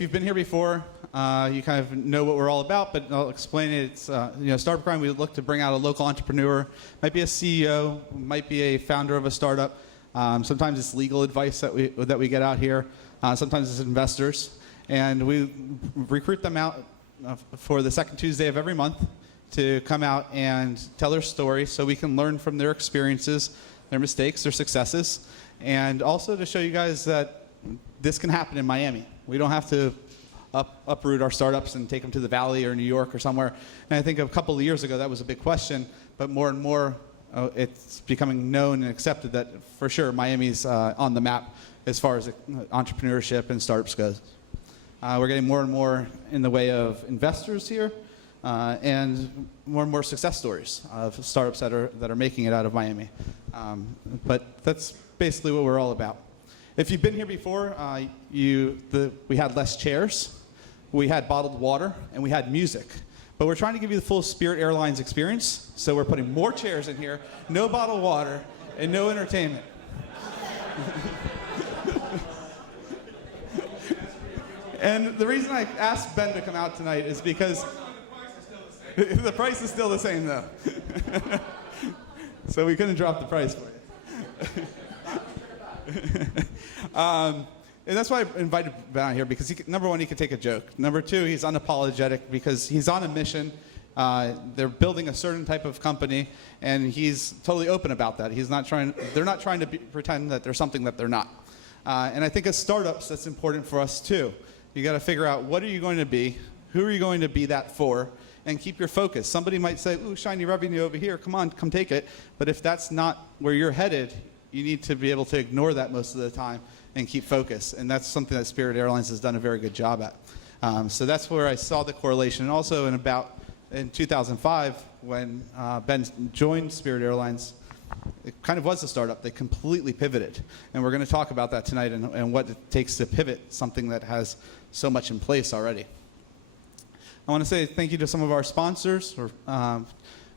If you've been here before, you kind of know what we're all about, but I'll explain it. It's, Startup Grind, we look to bring out a local entrepreneur. Might be a CEO, might be a founder of a startup. Sometimes it's legal advice that we get out here. Sometimes it's investors. And we recruit them out for the second Tuesday of every month to come out and tell their story so we can learn from their experiences, their mistakes, their successes, and also to show you guys that this can happen in Miami. We don't have to uproot our startups and take them to the Valley or New York or somewhere. And I think a couple of years ago that was a big question, but more and more it's becoming known and accepted that for sure Miami's on the map as far as entrepreneurship and startups goes. We're getting more and more in the way of investors here and more success stories of startups that are making it out of Miami. But that's basically what we're all about. If you've been here before, we had less chairs, we had bottled water, and we had music. But we're trying to give you the full Spirit Airlines experience, so we're putting more chairs in here, no bottled water, and no entertainment. And the reason I asked Ben to come out tonight is because the price is still the same, though. So we couldn't drop the price for you. And that's why I invited Ben out here, because number one, he can take a joke. Number two, he's unapologetic because he's on a mission. They're building a certain type of company, and he's totally open about that. They're not trying to pretend that they're something that they're not. And I think as startups, that's important for us too. You got to figure out what are you going to be, who are you going to be that for, and keep your focus. Somebody might say, ooh, shiny revenue over here, come on, come take it. But if that's not where you're headed, you need to be able to ignore that most of the time and keep focus. And that's something that Spirit Airlines has done a very good job at. So that's where I saw the correlation. And also in 2005, when Ben joined Spirit Airlines, it kind of was a startup. They completely pivoted. And we're going to talk about that tonight and what it takes to pivot something that has so much in place already. I want to say thank you to some of our sponsors,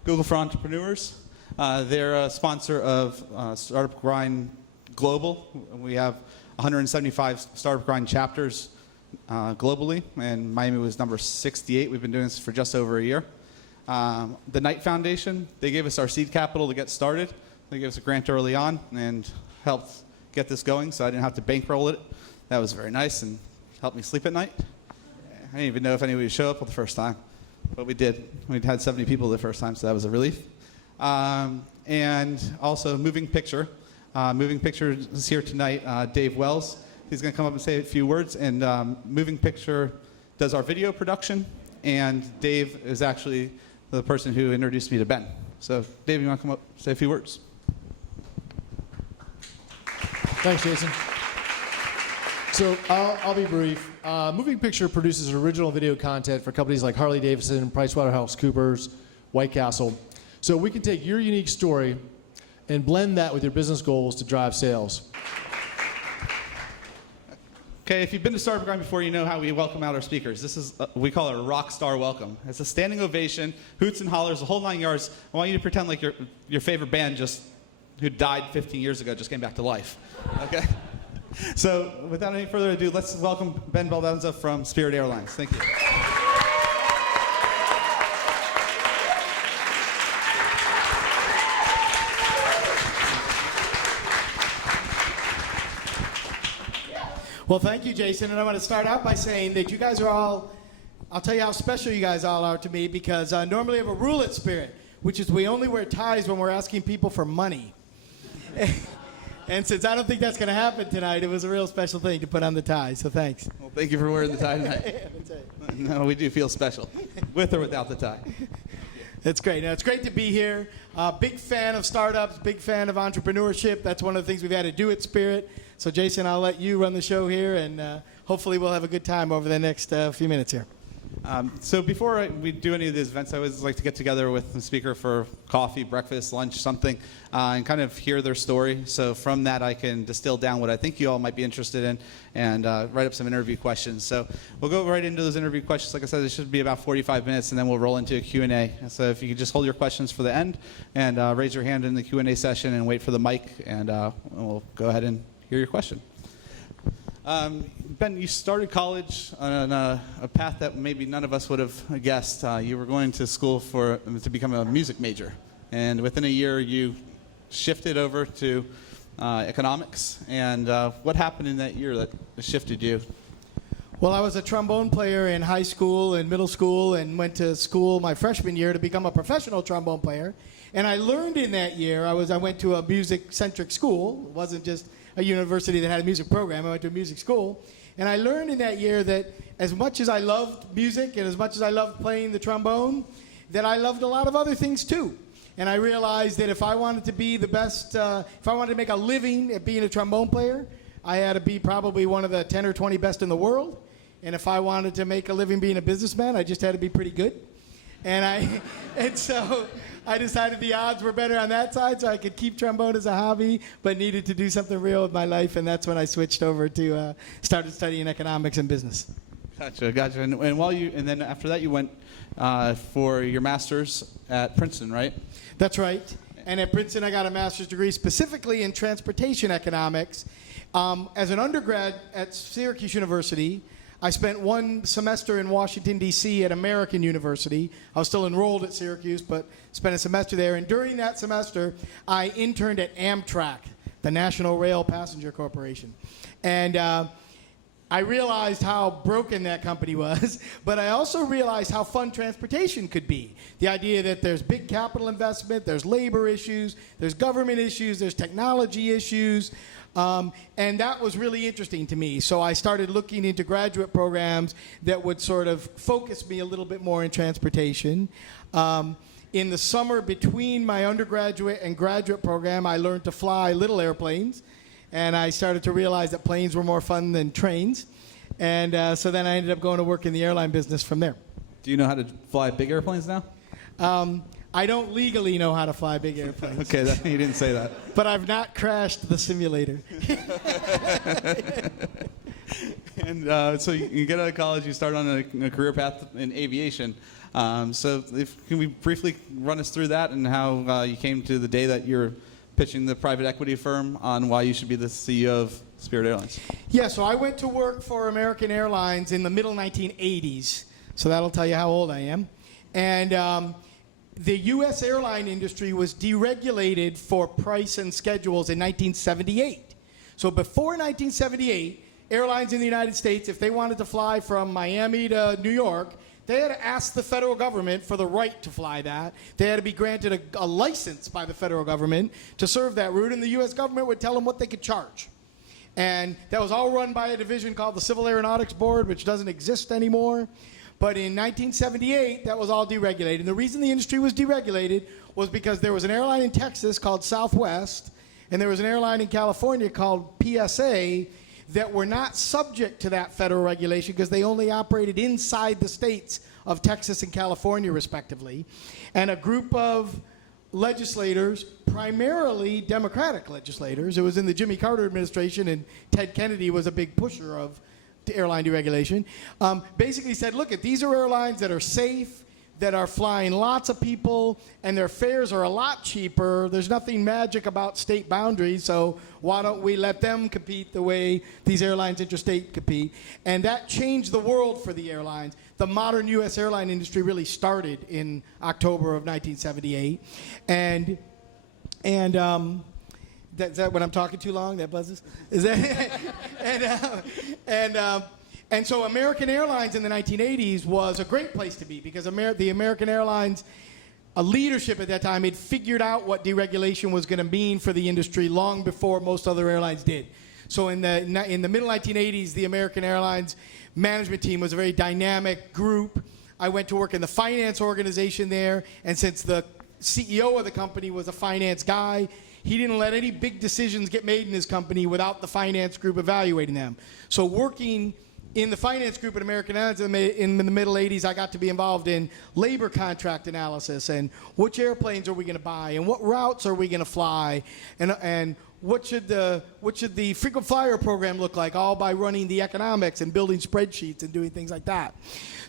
Google for Entrepreneurs. They're a sponsor of Startup Grind Global. We have 175 Startup Grind chapters globally, and Miami was number 68. We've been doing this for just over a year. The Knight Foundation, they gave us our seed capital to get started. They gave us a grant early on and helped get this going, so I didn't have to bankroll it. That was very nice and helped me sleep at night. I didn't even know if anybody would show up for the first time, but we did. We'd had 70 people the first time, so that was a relief. And also Moving Picture. Moving Picture is here tonight. Dave Wells, he's going to come up and say a few words. And Moving Picture does our video production, and Dave is actually the person who introduced me to Ben. So Dave, you want to come up and say a few words? Thanks, Jason. So I'll be brief. Moving Picture produces original video content for companies like Harley-Davidson, PricewaterhouseCoopers, White Castle. So we can take your unique story and blend that with your business goals to drive sales. Okay, if you've been to Startup Grind before, you know how we welcome out our speakers. This is, we call it a rock star welcome. It's a standing ovation, hoots and hollers, the whole 9 yards. I want you to pretend like your favorite band who died 15 years ago just came back to life, okay? So without any further ado, let's welcome Ben Baldanza from Spirit Airlines. Thank you. Well, thank you, Jason. And I want to start out by saying that you guys are all, I'll tell you how special you guys all are to me, because normally I have a rule at Spirit, which is we only wear ties when we're asking people for money. And since I don't think that's going to happen tonight, it was a real special thing to put on the tie, so thanks. Well, thank you for wearing the tie tonight. Yeah, that's right. No, we do feel special, with or without the tie. That's great. Now, it's great to be here. Big fan of startups, big fan of entrepreneurship. That's one of the things we've had to do at Spirit. So, Jason, I'll let you run the show here, and hopefully we'll have a good time over the next few minutes here. So before we do any of these events, I always like to get together with the speaker for coffee, breakfast, lunch, something, and kind of hear their story. So from that, I can distill down what I think you all might be interested in and write up some interview questions. So we'll go right into those interview questions. Like I said, it should be about 45 minutes, and then we'll roll into a Q&A. So if you could just hold your questions for the end and raise your hand in the Q&A session and wait for the mic, and we'll go ahead and hear your question. Ben, you started college on a path that maybe none of us would have guessed. You were going to school to become a music major. And within a year, you shifted over to economics. And what happened in that year that shifted you? Well, I was a trombone player in high school and middle school and went to school my freshman year to become a professional trombone player. And I learned in that year, I went to a music-centric school. It wasn't just a university that had a music program. I went to a music school. And I learned in that year that as much as I loved music and as much as I loved playing the trombone, that I loved a lot of other things too. And I realized that if I wanted to be the best, if I wanted to make a living at being a trombone player, I had to be probably one of the 10 or 20 best in the world. And if I wanted to make a living being a businessman, I just had to be pretty good. And so I decided the odds were better on that side, so I could keep trombone as a hobby, but needed to do something real with my life, and that's when I switched over to started studying economics and business. Gotcha. And then after that, you went for your master's at Princeton, right? That's right. And at Princeton, I got a master's degree specifically in transportation economics. As an undergrad at Syracuse University, I spent one semester in Washington, D.C. at American University. I was still enrolled at Syracuse, but spent a semester there. And during that semester, I interned at Amtrak, the National Rail Passenger Corporation. And I realized how broken that company was, but I also realized how fun transportation could be. The idea that there's big capital investment, there's labor issues, there's government issues, there's technology issues. And that was really interesting to me. So I started looking into graduate programs that would sort of focus me a little bit more in transportation. In the summer between my undergraduate and graduate program, I learned to fly little airplanes. And I started to realize that planes were more fun than trains. And so then I ended up going to work in the airline business from there. Do you know how to fly big airplanes now? I don't legally know how to fly big airplanes. Okay, you didn't say that. But I've not crashed the simulator. And so you get out of college, you start on a career path in aviation. So can we briefly run us through that and how you came to the day that you're pitching the private equity firm on why you should be the CEO of Spirit Airlines? Yeah, so I went to work for American Airlines in the middle 1980s. So that'll tell you how old I am. And the US airline industry was deregulated for price and schedules in 1978. So before 1978, airlines in the United States, if they wanted to fly from Miami to New York, they had to ask the federal government for the right to fly that. They had to be granted a license by the federal government to serve that route, and the US government would tell them what they could charge. And that was all run by a division called the Civil Aeronautics Board, which doesn't exist anymore. But in 1978, that was all deregulated. And the reason the industry was deregulated was because there was an airline in Texas called Southwest, and there was an airline in California called PSA that were not subject to that federal regulation because they only operated inside the states of Texas and California, respectively. And a group of legislators, primarily Democratic legislators, it was in the Jimmy Carter administration, and Ted Kennedy was a big pusher of airline deregulation, basically said, look, these are airlines that are safe, that are flying lots of people, and their fares are a lot cheaper. There's nothing magic about state boundaries, so why don't we let them compete the way these airlines interstate compete? And that changed the world for the airlines. The modern U.S. airline industry really started in October of 1978. And is that when I'm talking too long? That buzzes? Is that? And so American Airlines in the 1980s was a great place to be because the American Airlines leadership at that time had figured out what deregulation was going to mean for the industry long before most other airlines did. So in the middle 1980s, the American Airlines management team was a very dynamic group. I went to work in the finance organization there, and since the CEO of the company was a finance guy, he didn't let any big decisions get made in his company without the finance group evaluating them. So working in the finance group at American Airlines in the middle 80s, I got to be involved in labor contract analysis and which airplanes are we going to buy and what routes are we going to fly and what should the frequent flyer program look like, all by running the economics and building spreadsheets and doing things like that.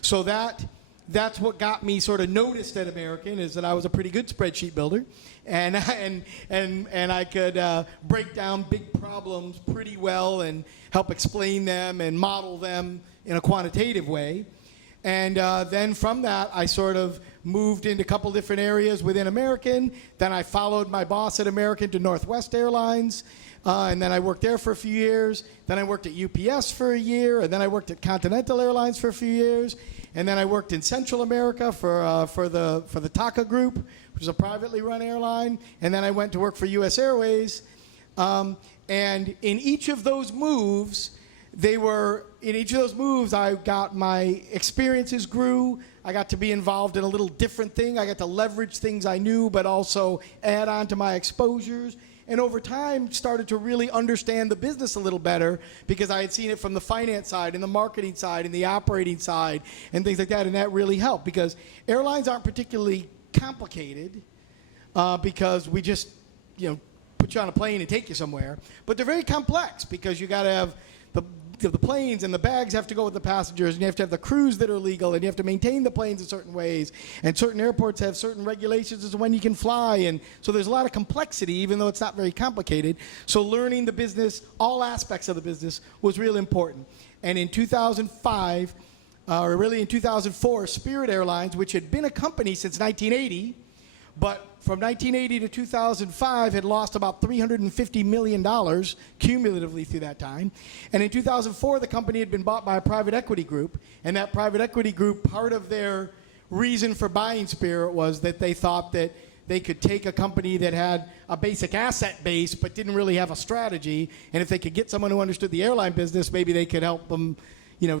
So that that's what got me sort of noticed at American, is that I was a pretty good spreadsheet builder, and I could break down big problems pretty well and help explain them and model them in a quantitative way. And then from that, I sort of moved into a couple different areas within American. Then I followed my boss at American to Northwest Airlines. And then I worked there for a few years. Then I worked at UPS for a year. And then I worked at Continental Airlines for a few years. And then I worked in Central America for the Taca Group, which is a privately run airline. And then I went to work for US Airways. And in each of those moves, I got my experiences grew. I got to be involved in a little different thing. I got to leverage things I knew, but also add on to my exposures. And over time, started to really understand the business a little better because I had seen it from the finance side and the marketing side and the operating side and things like that. And that really helped because airlines aren't particularly complicated because we just, put you on a plane and take you somewhere. But they're very complex because you got to have the planes and the bags have to go with the passengers, and you have to have the crews that are legal, and you have to maintain the planes in certain ways, and certain airports have certain regulations as to when you can fly, and so there's a lot of complexity even though it's not very complicated. So learning the business, all aspects of the business, was real important. And in 2005, or really in 2004, Spirit Airlines, which had been a company since 1980, but from 1980 to 2005 had lost about $350 million cumulatively through that time. And in 2004, the company had been bought by a private equity group. And that private equity group, part of their reason for buying Spirit was that they thought that they could take a company that had a basic asset base but didn't really have a strategy. And if they could get someone who understood the airline business, maybe they could help them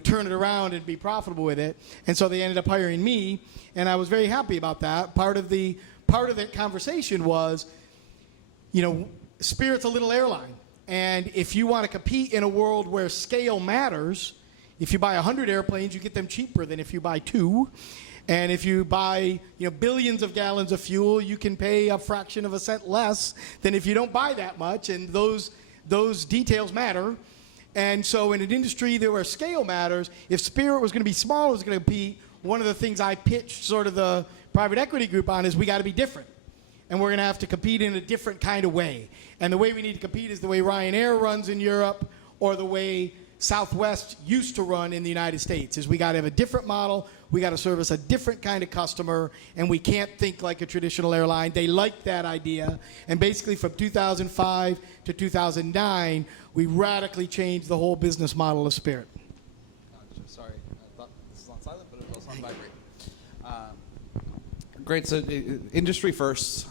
turn it around and be profitable with it. And so they ended up hiring me, and I was very happy about that. Part of that conversation was, Spirit's a little airline. And if you want to compete in a world where scale matters, if you buy 100 airplanes, you get them cheaper than if you buy 2. And if you buy billions of gallons of fuel, you can pay a fraction of a cent less than if you don't buy that much. And those details matter. And so in an industry where scale matters, if Spirit was going to be small, it was going to compete, one of the things I pitched sort of the private equity group on is we got to be different. And we're going to have to compete in a different kind of way. And the way we need to compete is the way Ryanair runs in Europe or the way Southwest used to run in the United States, is we got to have a different model, we got to service a different kind of customer, and we can't think like a traditional airline. They liked that idea. And basically from 2005 to 2009, we radically changed the whole business model of Spirit. Sorry, I thought this was on silent, but it was also on vibrate. Great. So industry firsts,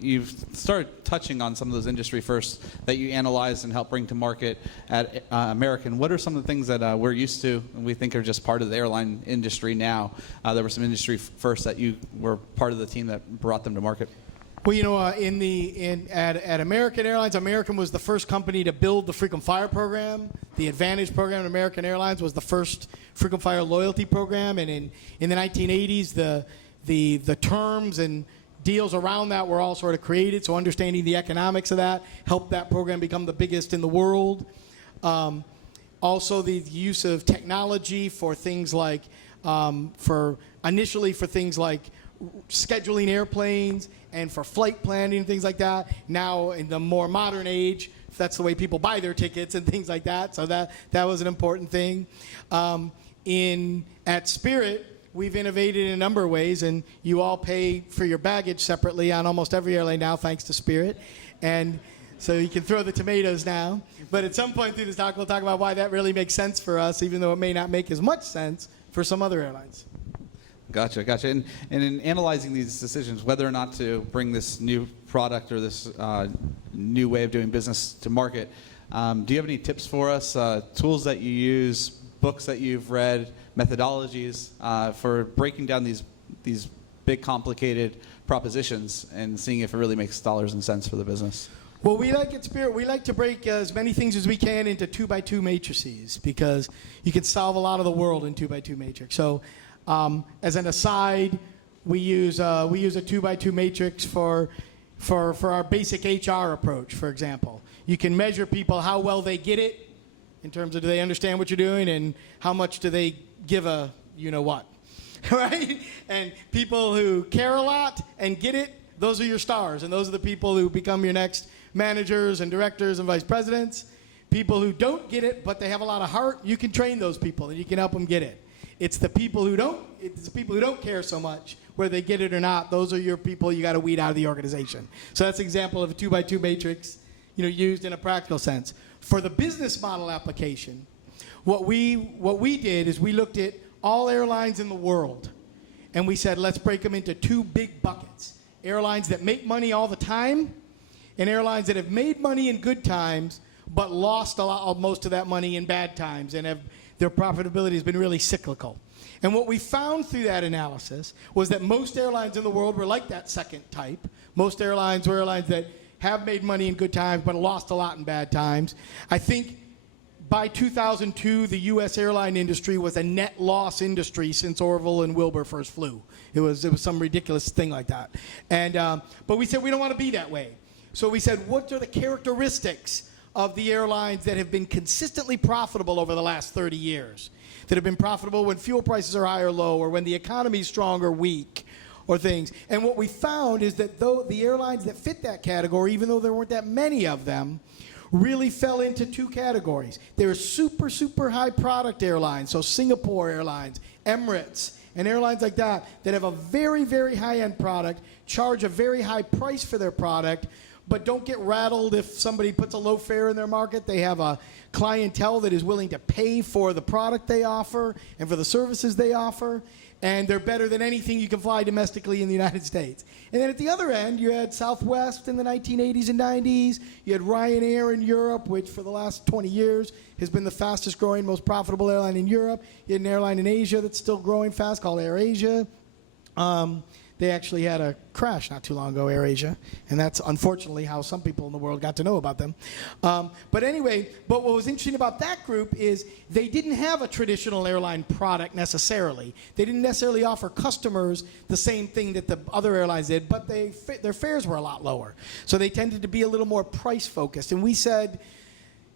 you've started touching on some of those industry firsts that you analyzed and helped bring to market at American. What are some of the things that we're used to and we think are just part of the airline industry now? There were some industry firsts that you were part of the team that brought them to market. Well, at American Airlines, American was the first company to build the frequent flyer program. The Advantage program at American Airlines was the first frequent flyer loyalty program, and in the 1980s, the terms and deals around that were all sort of created, so understanding the economics of that helped that program become the biggest in the world. Also, the use of technology for things like, initially for things like scheduling airplanes and for flight planning and things like that. Now, in the more modern age, that's the way people buy their tickets and things like that, so that was an important thing. At Spirit, we've innovated in a number of ways, and you all pay for your baggage separately on almost every airline now, thanks to Spirit. And so you can throw the tomatoes now. But at some point through this talk, we'll talk about why that really makes sense for us, even though it may not make as much sense for some other airlines. Gotcha. And in analyzing these decisions, whether or not to bring this new product or this new way of doing business to market, do you have any tips for us, tools that you use, books that you've read, methodologies for breaking down these big, complicated propositions and seeing if it really makes dollars and cents for the business? Well, we like at Spirit, we like to break as many things as we can into 2x2 matrices because you can solve a lot of the world in 2x2 matrix. So as an aside, we use a 2x2 matrix for our basic HR approach, for example. You can measure people how well they get it in terms of do they understand what you're doing and how much do they give a you-know-what. right? And people who care a lot and get it, those are your stars. And those are the people who become your next managers and directors and vice presidents. People who don't get it, but they have a lot of heart, you can train those people and you can help them get it. It's the people who don't care so much whether they get it or not. Those are your people you got to weed out of the organization. So that's an example of a 2x2 matrix, used in a practical sense. For the business model application, what we did is we looked at all airlines in the world, and we said, let's break them into two big buckets. Airlines that make money all the time, and airlines that have made money in good times, but lost most of that money in bad times, and their profitability has been really cyclical. And what we found through that analysis was that most airlines in the world were like that second type. Most airlines were airlines that have made money in good times, but lost a lot in bad times. I think by 2002, the US airline industry was a net loss industry since Orville and Wilbur first flew. It was some ridiculous thing like that. But we said we don't want to be that way. So we said, what are the characteristics of the airlines that have been consistently profitable over the last 30 years? That have been profitable when fuel prices are high or low, or when the economy is strong or weak, or things. And what we found is that though the airlines that fit that category, even though there weren't that many of them, really fell into two categories. There are super, super high product airlines, so Singapore Airlines, Emirates, and airlines like that have a very, very high-end product, charge a very high price for their product, but don't get rattled if somebody puts a low fare in their market. They have a clientele that is willing to pay for the product they offer and for the services they offer, and they're better than anything you can fly domestically in the United States. And then at the other end, you had Southwest in the 1980s and 90s. You had Ryanair in Europe, which for the last 20 years has been the fastest growing, most profitable airline in Europe. You had an airline in Asia that's still growing fast called AirAsia. They actually had a crash not too long ago, AirAsia, and that's unfortunately how some people in the world got to know about them. But what was interesting about that group is they didn't have a traditional airline product necessarily. They didn't necessarily offer customers the same thing that the other airlines did, but their fares were a lot lower. So they tended to be a little more price focused. And we said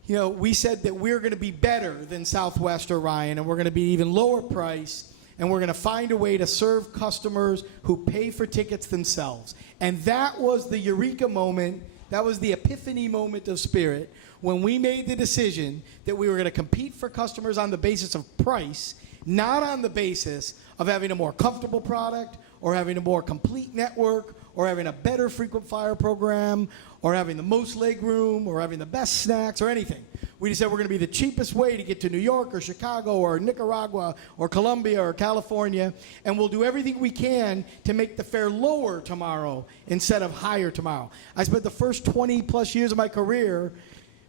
that we're going to be better than Southwest or Ryan, and we're going to be even lower price. And we're going to find a way to serve customers who pay for tickets themselves. And that was the eureka moment, that was the epiphany moment of Spirit, when we made the decision that we were going to compete for customers on the basis of price, not on the basis of having a more comfortable product, or having a more complete network, or having a better frequent flyer program, or having the most leg room, or having the best snacks, or anything. We just said we're going to be the cheapest way to get to New York or Chicago or Nicaragua or Colombia or California, and we'll do everything we can to make the fare lower tomorrow instead of higher tomorrow. I spent the first 20 plus years of my career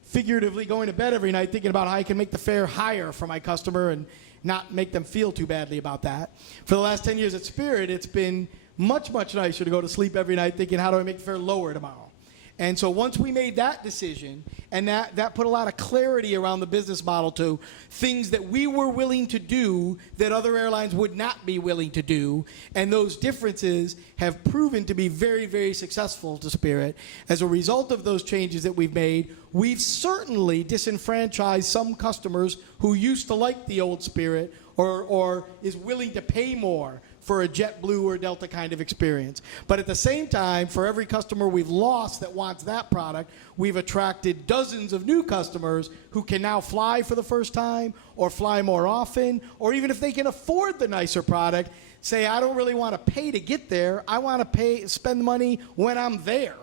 figuratively going to bed every night thinking about how I can make the fare higher for my customer and not make them feel too badly about that. For the last 10 years at Spirit, it's been much, much nicer to go to sleep every night thinking, how do I make the fare lower tomorrow? And so once we made that decision, and that put a lot of clarity around the business model to things that we were willing to do that other airlines would not be willing to do, and those differences have proven to be very, very successful to Spirit. As a result of those changes that we've made, we've certainly disenfranchised some customers who used to like the old Spirit or is willing to pay more for a JetBlue or Delta kind of experience. But at the same time, for every customer we've lost that wants that product, we've attracted dozens of new customers who can now fly for the first time or fly more often, or even if they can afford the nicer product, say, I don't really want to pay to get there. I want to spend money when I'm there.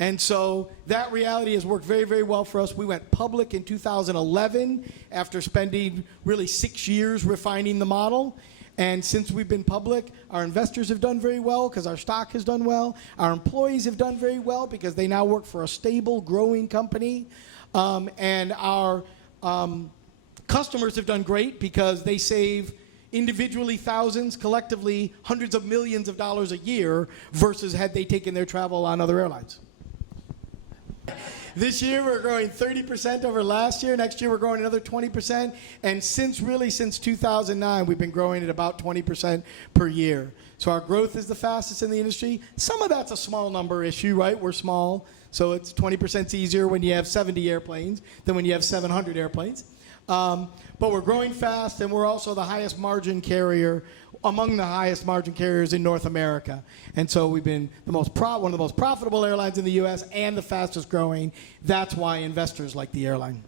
And so that reality has worked very, very well for us. We went public in 2011 after spending really 6 years refining the model. And since we've been public, our investors have done very well because our stock has done well. Our employees have done very well because they now work for a stable, growing company. And our customers have done great because they save individually thousands, collectively hundreds of millions of dollars a year versus had they taken their travel on other airlines. This year, we're growing 30% over last year. Next year, we're growing another 20%. And since 2009, we've been growing at about 20% per year. So our growth is the fastest in the industry. Some of that's a small number issue, right? We're small. So it's 20% easier when you have 70 airplanes than when you have 700 airplanes. But we're growing fast, and we're also the highest margin carrier, among the highest margin carriers in North America. And so we've been one of the most profitable airlines in the U.S. and the fastest growing. That's why investors like the airline.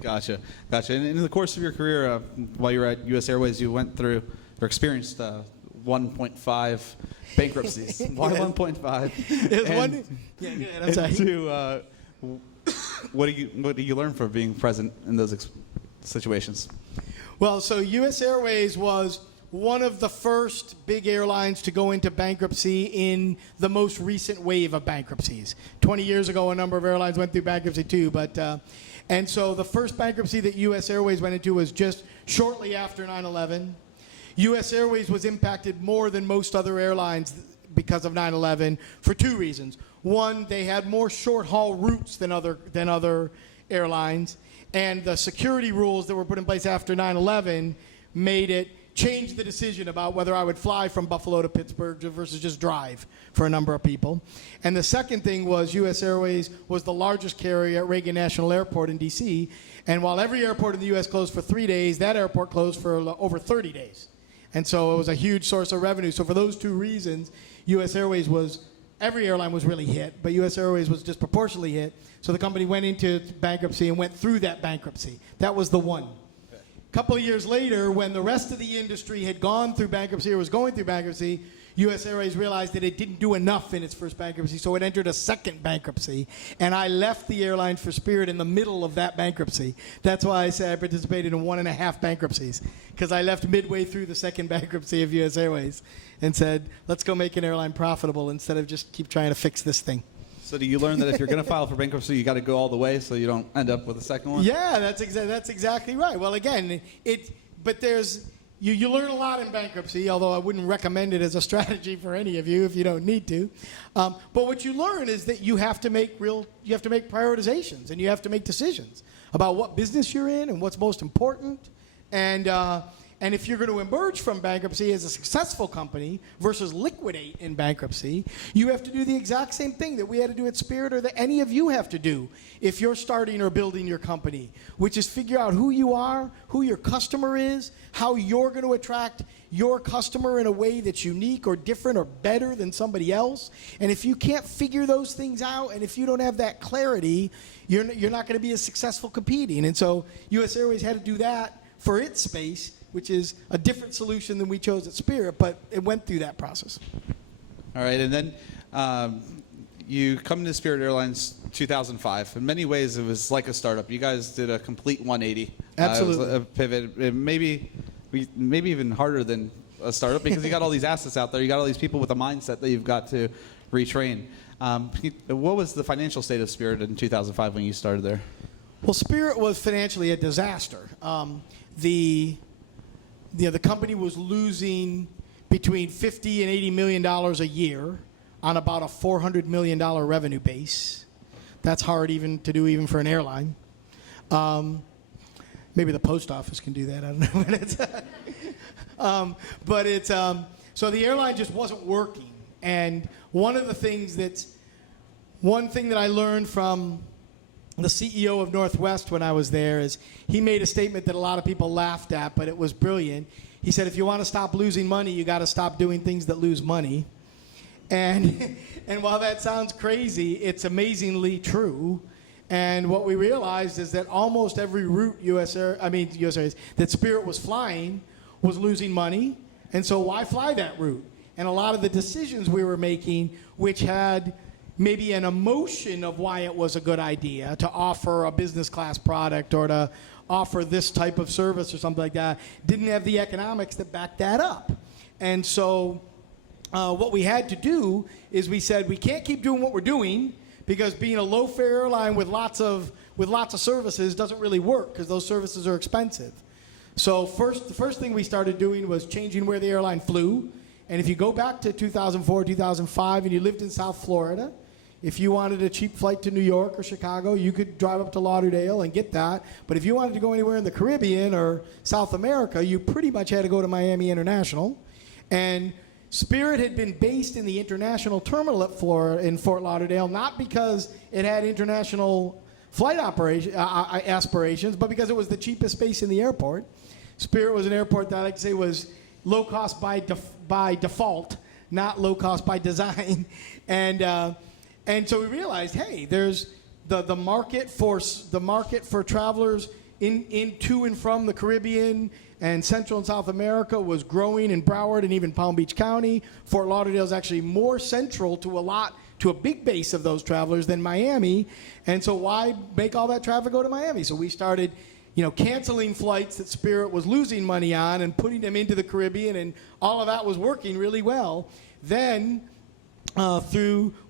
Gotcha. And in the course of your career, while you were at US Airways, you went through or experienced 1.5 bankruptcies. Why 1.5? It was one. Yeah, go ahead. I'm sorry. What do you learn from being present in those situations? Well, so US Airways was one of the first big airlines to go into bankruptcy in the most recent wave of bankruptcies. 20 years ago, a number of airlines went through bankruptcy too, and so the first bankruptcy that US Airways went into was just shortly after 9/11. US Airways was impacted more than most other airlines because of 9/11 for two reasons. One, they had more short-haul routes than other airlines, and the security rules that were put in place after 9/11 changed the decision about whether I would fly from Buffalo to Pittsburgh versus just drive for a number of people. And the second thing was US Airways was the largest carrier at Reagan National Airport in D.C., and while every airport in the U.S. closed for 3 days, that airport closed for over 30 days. And so it was a huge source of revenue. So for those two reasons, US Airways every airline was really hit, but US Airways was disproportionately hit. So the company went into bankruptcy and went through that bankruptcy. That was the one. A couple of years later, when the rest of the industry had gone through bankruptcy or was going through bankruptcy, US Airways realized that it didn't do enough in its first bankruptcy, so it entered a second bankruptcy. And I left the airline for Spirit in the middle of that bankruptcy. That's why I say I participated in 1.5 bankruptcies, because I left midway through the second bankruptcy of US Airways and said, let's go make an airline profitable instead of just keep trying to fix this thing. So do you learn that if you're going to file for bankruptcy, you got to go all the way so you don't end up with a second one? Yeah, that's exactly right. Well, again, you learn a lot in bankruptcy, although I wouldn't recommend it as a strategy for any of you if you don't need to. But what you learn is that you have to make prioritizations, and you have to make decisions about what business you're in and what's most important. And if you're going to emerge from bankruptcy as a successful company versus liquidate in bankruptcy, you have to do the exact same thing that we had to do at Spirit or that any of you have to do if you're starting or building your company, which is figure out who you are, who your customer is, how you're going to attract your customer in a way that's unique or different or better than somebody else. And if you can't figure those things out, and if you don't have that clarity, you're not going to be as successful competing. And so US Airways had to do that for its space, which is a different solution than we chose at Spirit, but it went through that process. All right, and then you come to Spirit Airlines 2005. In many ways, it was like a startup. You guys did a complete 180. Absolutely. It was a pivot. Maybe even harder than a startup because you got all these assets out there. You got all these people with a mindset that you've got to retrain. What was the financial state of Spirit in 2005 when you started there? Well, Spirit was financially a disaster. The company was losing between $50 and $80 million a year on about a $400 million revenue base. That's hard even to do even for an airline. Maybe the post office can do that. I don't know. So the airline just wasn't working. And one thing that I learned from the CEO of Northwest when I was there is he made a statement that a lot of people laughed at, but it was brilliant. He said, if you want to stop losing money, you got to stop doing things that lose money. And while that sounds crazy, it's amazingly true. And what we realized is that almost every route US Airways that Spirit was flying was losing money. And so why fly that route? And a lot of the decisions we were making, which had maybe an emotion of why it was a good idea to offer a business class product or to offer this type of service or something like that, didn't have the economics that backed that up. And so what we had to do is we said we can't keep doing what we're doing because being a low-fare airline with lots of services doesn't really work because those services are expensive. So the first thing we started doing was changing where the airline flew. And if you go back to 2004, 2005, and you lived in South Florida, if you wanted a cheap flight to New York or Chicago, you could drive up to Lauderdale and get that. But if you wanted to go anywhere in the Caribbean or South America, you pretty much had to go to Miami International. And Spirit had been based in the international terminal in Fort Lauderdale, not because it had international flight aspirations, but because it was the cheapest space in the airport. Spirit was an airport that I like to say was low cost by default, not low cost by design. And so we realized, hey, there's the market for travelers in to and from the Caribbean and Central and South America was growing in Broward and even Palm Beach County. Fort Lauderdale is actually more central to a big base of those travelers than Miami. And so why make all that traffic go to Miami? So we started, canceling flights that Spirit was losing money on and putting them into the Caribbean, and all of that was working really well. Then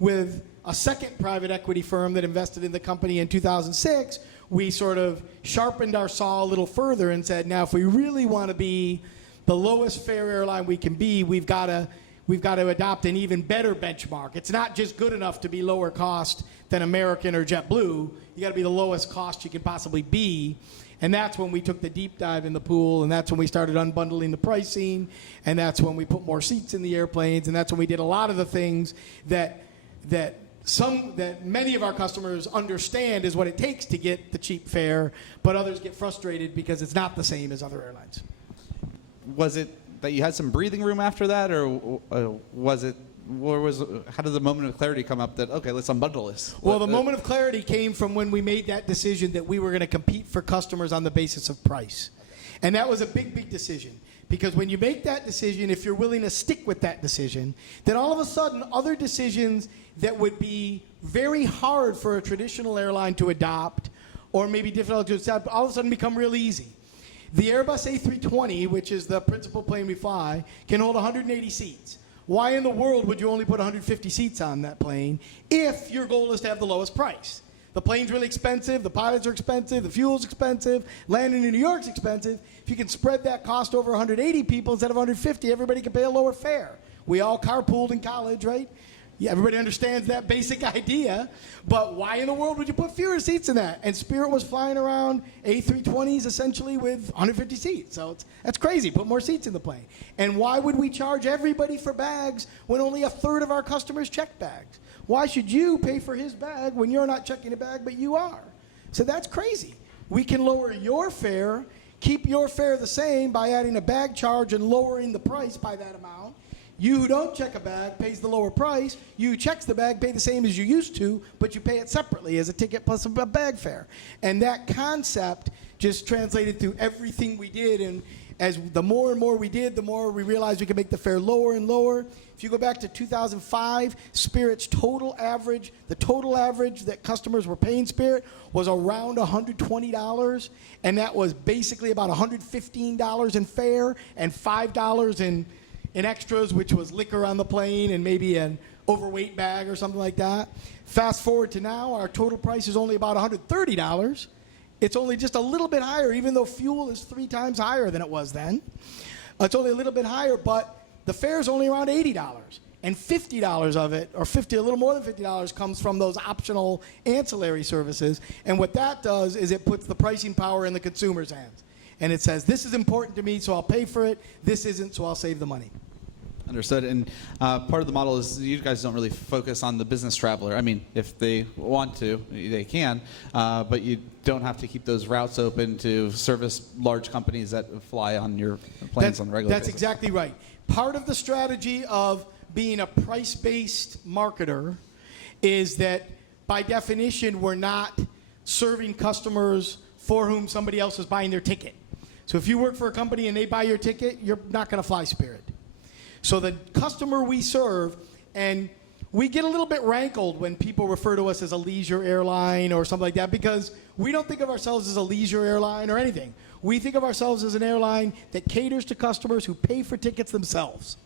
with a second private equity firm that invested in the company in 2006, we sort of sharpened our saw a little further and said, now if we really want to be the lowest fare airline we can be, we've got to adopt an even better benchmark. It's not just good enough to be lower cost than American or JetBlue. You got to be the lowest cost you can possibly be. And that's when we took the deep dive in the pool, and that's when we started unbundling the pricing, and that's when we put more seats in the airplanes, and that's when we did a lot of the things that many of our customers understand is what it takes to get the cheap fare, but others get frustrated because it's not the same as other airlines. Was it that you had some breathing room after that, or how did the moment of clarity come up that, okay, let's unbundle this? Well, the moment of clarity came from when we made that decision that we were going to compete for customers on the basis of price. And that was a big, big decision. Because when you make that decision, if you're willing to stick with that decision, then all of a sudden other decisions that would be very hard for a traditional airline to adopt or maybe difficult to adopt all of a sudden become real easy. The Airbus A320, which is the principal plane we fly, can hold 180 seats. Why in the world would you only put 150 seats on that plane if your goal is to have the lowest price? The plane's really expensive, the pilots are expensive, the fuel's expensive, landing in New York's expensive. If you can spread that cost over 180 people instead of 150, everybody can pay a lower fare. We all carpooled in college, right? Yeah, everybody understands that basic idea, but why in the world would you put fewer seats in that? And Spirit was flying around A320s essentially with 150 seats, so that's crazy. Put more seats in the plane. And why would we charge everybody for bags when only a third of our customers check bags? Why should you pay for his bag when you're not checking a bag, but you are? So that's crazy. We can lower your fare, keep your fare the same by adding a bag charge and lowering the price by that amount. You who don't check a bag pays the lower price. You who checks the bag pay the same as you used to, but you pay it separately as a ticket plus a bag fare. And that concept just translated through everything we did. And as the more and more we did, the more we realized we could make the fare lower and lower. If you go back to 2005, Spirit's total average, the total average that customers were paying Spirit was around $120. And that was basically about $115 in fare and $5 in extras, which was liquor on the plane and maybe an overweight bag or something like that. Fast forward to now, our total price is only about $130. It's only just a little bit higher, even though fuel is 3 times higher than it was then. It's only a little bit higher, but the fare is only around $80. And $50 of it, or a little more than $50, comes from those optional ancillary services. And what that does is it puts the pricing power in the consumer's hands. And it says, this is important to me, so I'll pay for it. This isn't, so I'll save the money. Understood. And part of the model is you guys don't really focus on the business traveler. I mean, if they want to, they can, but you don't have to keep those routes open to service large companies that fly on your planes on a regular basis. That's exactly right. Part of the strategy of being a price-based marketer is that, by definition, we're not serving customers for whom somebody else is buying their ticket. So if you work for a company and they buy your ticket, you're not going to fly Spirit. So the customer we serve, and we get a little bit rankled when people refer to us as a leisure airline or something like that, because we don't think of ourselves as a leisure airline or anything. We think of ourselves as an airline that caters to customers who pay for tickets themselves.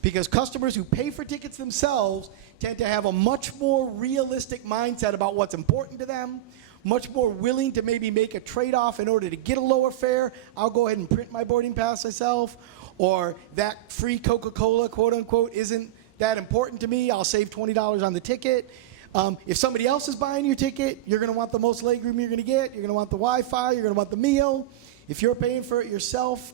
Because customers who pay for tickets themselves tend to have a much more realistic mindset about what's important to them, much more willing to maybe make a trade-off in order to get a lower fare. I'll go ahead and print my boarding pass myself, or that free Coca-Cola, quote unquote, isn't that important to me. I'll save $20 on the ticket. If somebody else is buying your ticket, you're going to want the most legroom you're going to get. You're going to want the Wi-Fi. You're going to want the meal. If you're paying for it yourself,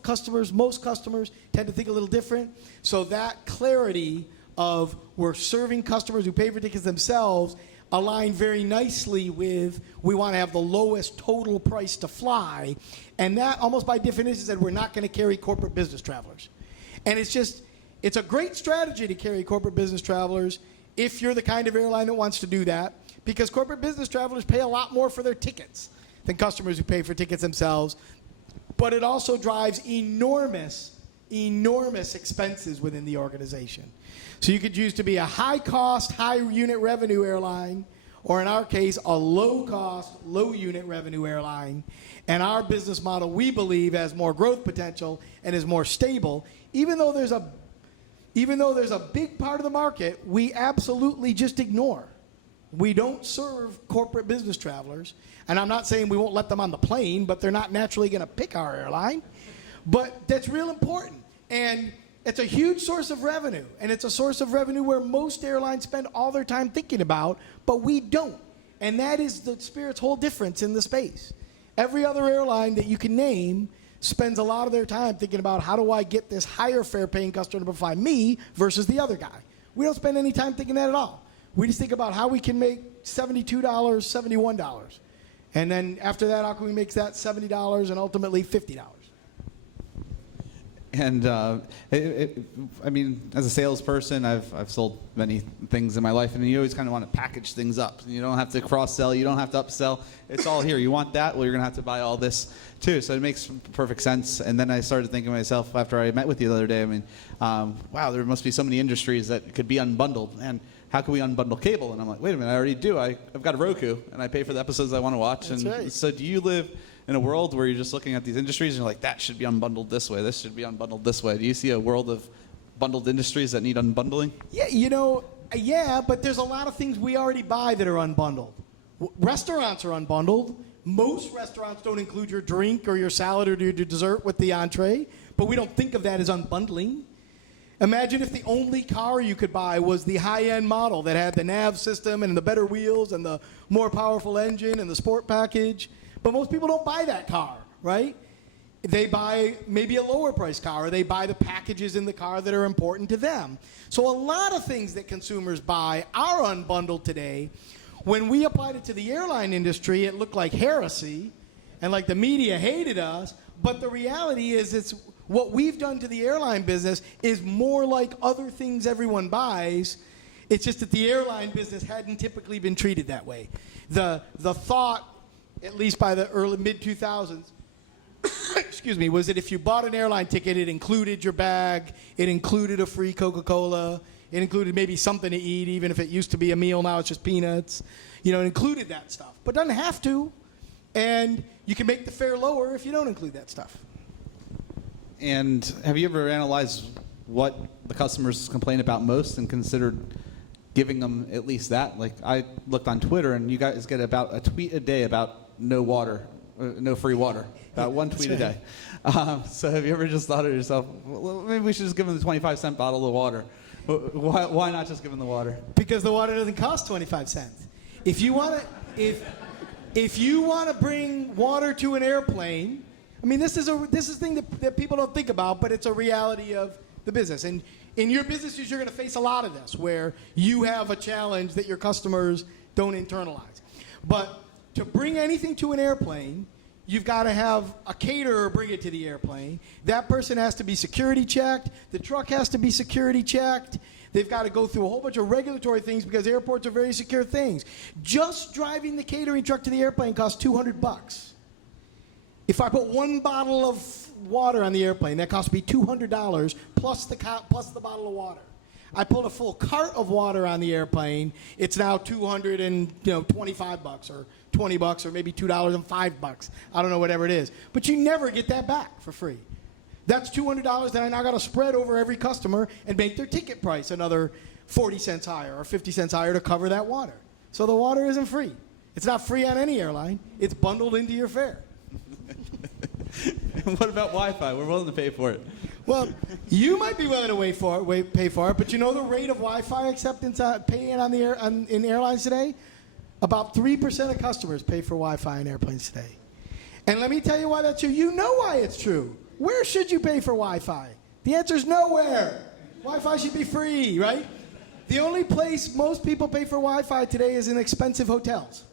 most customers tend to think a little different. So that clarity of we're serving customers who pay for tickets themselves align very nicely with we want to have the lowest total price to fly. And that almost by definition said we're not going to carry corporate business travelers. And it's a great strategy to carry corporate business travelers if you're the kind of airline that wants to do that, because corporate business travelers pay a lot more for their tickets than customers who pay for tickets themselves. But it also drives enormous expenses within the organization. So you could choose to be a high-cost, high-unit revenue airline, or in our case, a low-cost, low-unit revenue airline. And our business model, we believe, has more growth potential and is more stable. Even though there's a big part of the market we absolutely just ignore. We don't serve corporate business travelers. And I'm not saying we won't let them on the plane, but they're not naturally going to pick our airline. But that's real important. And it's a huge source of revenue. And it's a source of revenue where most airlines spend all their time thinking about, but we don't. And that is the Spirit's whole difference in the space. Every other airline that you can name spends a lot of their time thinking about how do I get this higher fare paying customer to fly me versus the other guy. We don't spend any time thinking that at all. We just think about how we can make $72, $71. And then after that, how can we make that $70 and ultimately $50? And I mean, as a salesperson, I've sold many things in my life, and you always kind of want to package things up. You don't have to cross-sell, you don't have to upsell. It's all here. You want that? Well, you're going to have to buy all this too. So it makes perfect sense. And then I started thinking to myself after I met with you the other day, I mean, wow, there must be so many industries that could be unbundled. And how can we unbundle cable? And I'm like, wait a minute, I already do. I've got a Roku, and I pay for the episodes I want to watch. That's right. So do you live in a world where you're just looking at these industries and you're like, that should be unbundled this way, this should be unbundled this way? Do you see a world of bundled industries that need unbundling? Yeah, but there's a lot of things we already buy that are unbundled. Restaurants are unbundled. Most restaurants don't include your drink or your salad or your dessert with the entree, but we don't think of that as unbundling. Imagine if the only car you could buy was the high-end model that had the nav system and the better wheels and the more powerful engine and the sport package. But most people don't buy that car, right? They buy maybe a lower price car, or they buy the packages in the car that are important to them. So a lot of things that consumers buy are unbundled today. When we applied it to the airline industry, it looked like heresy, and like the media hated us. But the reality is, it's what we've done to the airline business is more like other things everyone buys. It's just that the airline business hadn't typically been treated that way. The thought, at least by the early mid-2000s, excuse me, was that if you bought an airline ticket, it included your bag, it included a free Coca-Cola, it included maybe something to eat, even if it used to be a meal, now it's just peanuts. It included that stuff, but doesn't have to. And you can make the fare lower if you don't include that stuff. And have you ever analyzed what the customers complain about most and considered giving them at least that? Like, I looked on Twitter, and you guys get about a tweet a day about no water, no free water, about one tweet a day. So have you ever just thought to yourself, well, maybe we should just give them the 25-cent bottle of water? Why not just give them the water? Because the water doesn't cost 25 cents. If you want to bring water to an airplane, I mean, this is a thing that people don't think about, but it's a reality of the business. And in your businesses, you're going to face a lot of this, where you have a challenge that your customers don't internalize. But to bring anything to an airplane, you've got to have a caterer bring it to the airplane. That person has to be security checked. The truck has to be security checked. They've got to go through a whole bunch of regulatory things because airports are very secure things. Just driving the catering truck to the airplane costs $200. If I put one bottle of water on the airplane, that costs me $200 plus the bottle of water. I pulled a full cart of water on the airplane. It's now $225 or $20 or maybe $205. I don't know, whatever it is. But you never get that back for free. That's $200 that I now got to spread over every customer and make their ticket price another 40 cents higher or 50 cents higher to cover that water. So the water isn't free. It's not free on any airline. It's bundled into your fare. What about Wi-Fi? We're willing to pay for it. Well, you might be willing to pay for it, but you know the rate of Wi-Fi acceptance paying in airlines today? About 3% of customers pay for Wi-Fi in airplanes today. And let me tell you why that's true. You know why it's true. Where should you pay for Wi-Fi? The answer is nowhere. Wi-Fi should be free, right? The only place most people pay for Wi-Fi today is in expensive hotels,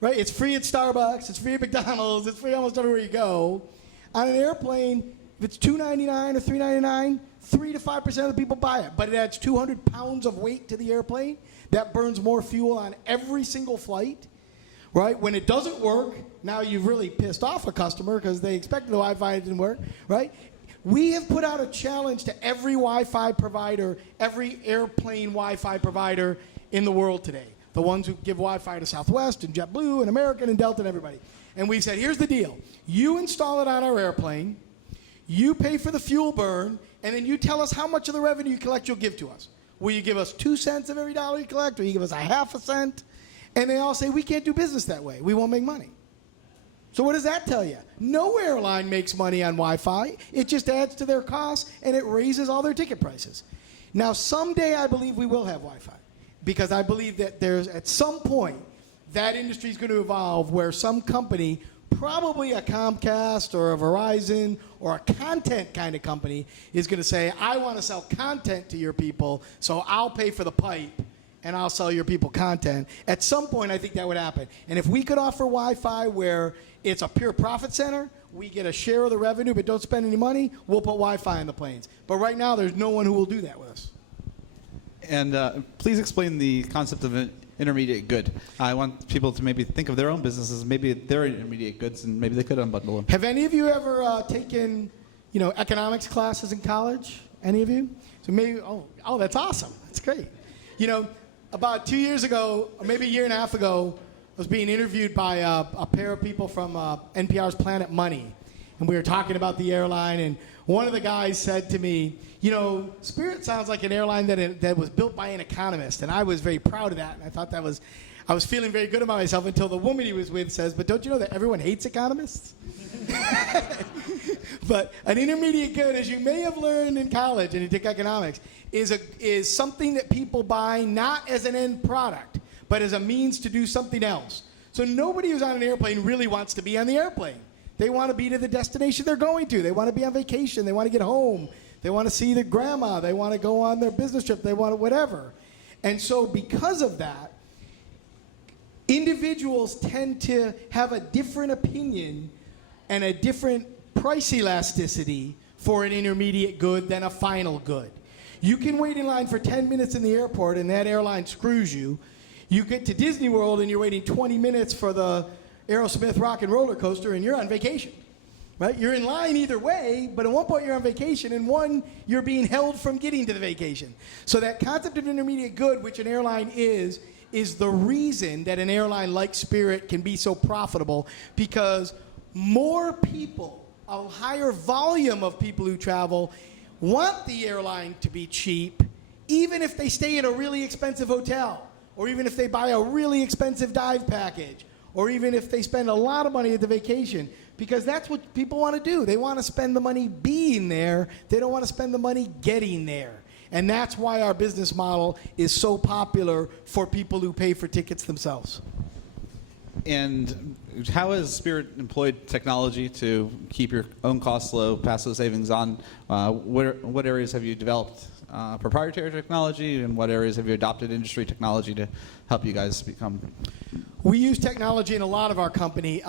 right? It's free at Starbucks, it's free at McDonald's, it's free almost everywhere you go. On an airplane, if it's $2.99 or $3.99, 3 to 5% of the people buy it, but it adds 200 pounds of weight to the airplane. That burns more fuel on every single flight, right? When it doesn't work, now you've really pissed off a customer because they expected the Wi-Fi didn't work, right? We have put out a challenge to every Wi-Fi provider, every airplane Wi-Fi provider in the world today. The ones who give Wi-Fi to Southwest and JetBlue and American and Delta and everybody. And we said, here's the deal. You install it on our airplane, you pay for the fuel burn, and then you tell us how much of the revenue you collect you'll give to us. Will you give us 2 cents of every dollar you collect, or you give us a half a cent? And they all say, we can't do business that way. We won't make money. So what does that tell you? No airline makes money on Wi-Fi. It just adds to their costs, and it raises all their ticket prices. Now, someday I believe we will have Wi-Fi, because I believe that there's, at some point, that industry is going to evolve where some company, probably a Comcast or a Verizon or a content kind of company, is going to say, I want to sell content to your people, so I'll pay for the pipe, and I'll sell your people content. At some point, I think that would happen. And if we could offer Wi-Fi where it's a pure profit center, we get a share of the revenue but don't spend any money, we'll put Wi-Fi on the planes. But right now, there's no one who will do that with us. And please explain the concept of an intermediate good. I want people to maybe think of their own businesses, maybe they're intermediate goods, and maybe they could unbundle them. Have any of you ever taken, economics classes in college? Any of you? So maybe, oh, that's awesome. That's great. About 2 years ago, or maybe a year and a half ago, I was being interviewed by a pair of people from NPR's Planet Money. And we were talking about the airline, and one of the guys said to me, Spirit sounds like an airline that was built by an economist. And I was very proud of that. And I thought I was feeling very good about myself until the woman he was with says, but don't you know that everyone hates economists? But an intermediate good, as you may have learned in college and you take economics, is something that people buy not as an end product, but as a means to do something else. So nobody who's on an airplane really wants to be on the airplane. They want to be to the destination they're going to. They want to be on vacation. They want to get home. They want to see their grandma. They want to go on their business trip. They want whatever. And so because of that, individuals tend to have a different opinion and a different price elasticity for an intermediate good than a final good. You can wait in line for 10 minutes in the airport and that airline screws you. You get to Disney World and you're waiting 20 minutes for the Aerosmith rock and roller coaster and you're on vacation. Right? You're in line either way, but at one point you're on vacation, and one, you're being held from getting to the vacation. So that concept of intermediate good, which an airline is the reason that an airline like Spirit can be so profitable, because more people, a higher volume of people who travel, want the airline to be cheap, even if they stay in a really expensive hotel, or even if they buy a really expensive dive package, or even if they spend a lot of money at the vacation. Because that's what people want to do. They want to spend the money being there. They don't want to spend the money getting there. And that's why our business model is so popular for people who pay for tickets themselves. And how has Spirit employed technology to keep your own costs low, pass those savings on? What areas have you developed proprietary technology, and what areas have you adopted industry technology to help you guys become? We use technology in a lot of our company.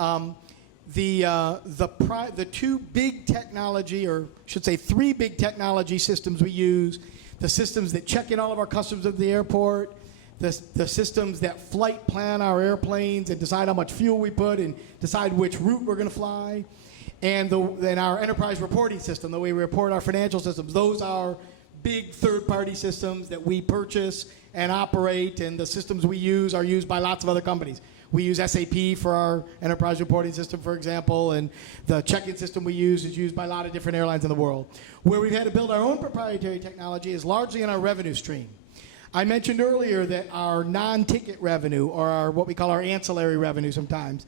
The two big technology, or I should say 3 big technology systems we use, the systems that check in all of our customers at the airport, the systems that flight plan our airplanes and decide how much fuel we put and decide which route we're going to fly, and then our enterprise reporting system, the way we report our financial systems. Those are big third-party systems that we purchase and operate, and the systems we use are used by lots of other companies. We use SAP for our enterprise reporting system, for example, and the check-in system we use is used by a lot of different airlines in the world. Where we've had to build our own proprietary technology is largely in our revenue stream. I mentioned earlier that our non-ticket revenue, or our, what we call our ancillary revenue sometimes,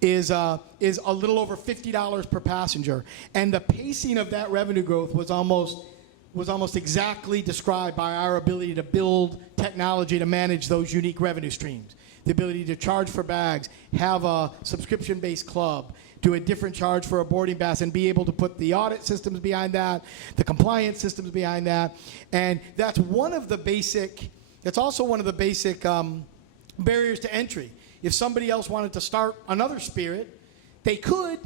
is a little over $50 per passenger. And the pacing of that revenue growth was almost exactly described by our ability to build technology to manage those unique revenue streams. The ability to charge for bags, have a subscription-based club, do a different charge for a boarding pass, and be able to put the audit systems behind that, the compliance systems behind that. And that's one of the basic It's also one of the basic barriers to entry. If somebody else wanted to start another Spirit, they could,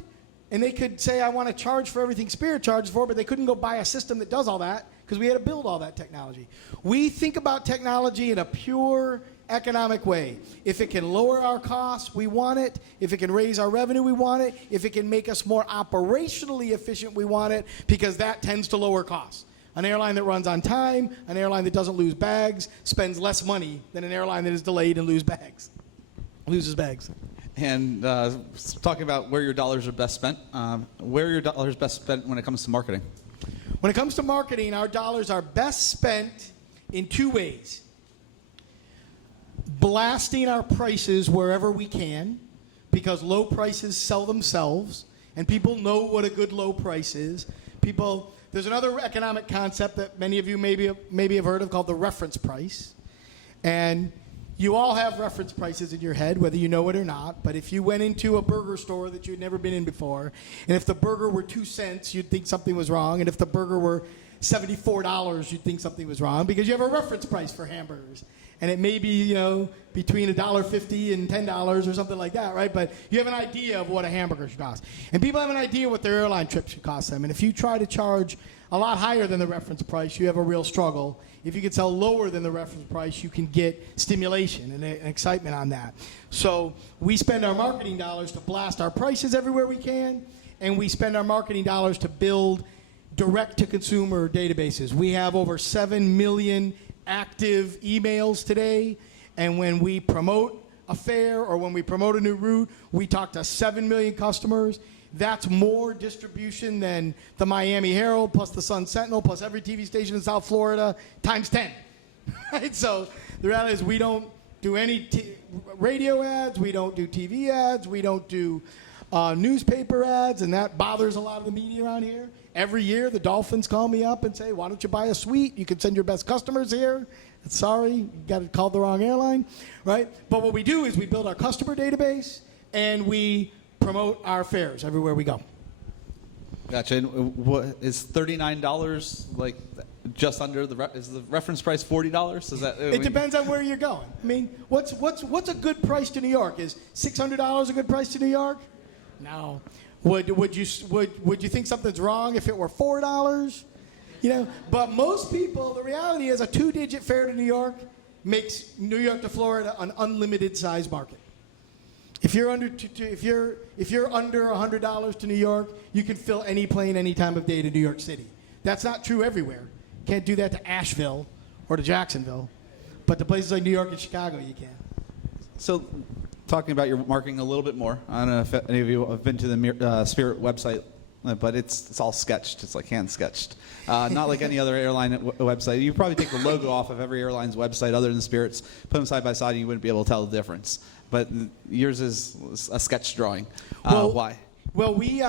and they could say, I want to charge for everything Spirit charges for, but they couldn't go buy a system that does all that because we had to build all that technology. We think about technology in a pure economic way. If it can lower our costs, we want it. If it can raise our revenue, we want it. If it can make us more operationally efficient, we want it, because that tends to lower costs. An airline that runs on time, an airline that doesn't lose bags, spends less money than an airline that is delayed and loses bags. And talking about where your dollars are best spent, where are your dollars best spent when it comes to marketing? When it comes to marketing, our dollars are best spent in two ways. Blasting our prices wherever we can, because low prices sell themselves, and people know what a good low price is. There's another economic concept that many of you maybe have heard of called the reference price. And you all have reference prices in your head, whether you know it or not. But if you went into a burger store that you'd never been in before, and if the burger were 2 cents, you'd think something was wrong. And if the burger were $74, you'd think something was wrong, because you have a reference price for hamburgers. And it may be, between $1.50 and $10 or something like that, right? But you have an idea of what a hamburger should cost. And people have an idea what their airline trip should cost them. And if you try to charge a lot higher than the reference price, you have a real struggle. If you can sell lower than the reference price, you can get stimulation and excitement on that. So we spend our marketing dollars to blast our prices everywhere we can, and we spend our marketing dollars to build direct-to-consumer databases. We have over 7 million active emails today, and when we promote a fare or when we promote a new route, we talk to 7 million customers. That's more distribution than the Miami Herald plus the Sun Sentinel plus every TV station in South Florida times 10. Right? So the reality is we don't do any radio ads, we don't do TV ads, we don't do newspaper ads, and that bothers a lot of the media around here. Every year, the Dolphins call me up and say, why don't you buy a suite? You can send your best customers here. Sorry, you got it called the wrong airline, right? But what we do is we build our customer database, and we promote our fares everywhere we go. Gotcha. And what is $39 like just under is the reference price $40? Is that? It depends on where you're going. I mean, what's a good price to New York? Is $600 a good price to New York? No. Would you think something's wrong if it were $4? But most people, the reality is a 2-digit fare to New York makes New York to Florida an unlimited size market. If you're under $100 to New York, you can fill any plane any time of day to New York City. That's not true everywhere. Can't do that to Asheville or to Jacksonville, but to places like New York and Chicago, you can. So, talking about your marketing a little bit more, I don't know if any of you have been to the Spirit website, but it's all sketched. It's like hand sketched. Not like any other airline website. You probably take the logo off of every airline's website other than Spirit's, put them side by side, and you wouldn't be able to tell the difference. But yours is a sketch drawing. Why? Well, we,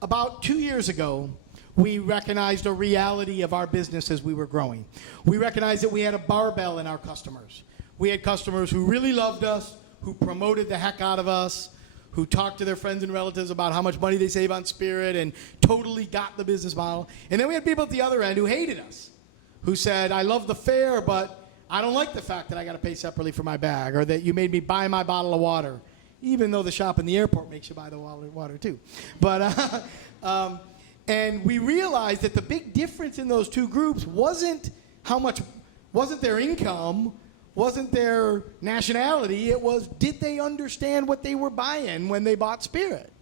about 2 years ago, we recognized a reality of our business as we were growing. We recognized that we had a barbell in our customers. We had customers who really loved us, who promoted the heck out of us, who talked to their friends and relatives about how much money they save on Spirit and totally got the business model. And then we had people at the other end who hated us, who said, I love the fare, but I don't like the fact that I got to pay separately for my bag, or that you made me buy my bottle of water, even though the shop in the airport makes you buy the water too. But and we realized that the big difference in those two groups wasn't their income, wasn't their nationality. It was, did they understand what they were buying when they bought Spirit?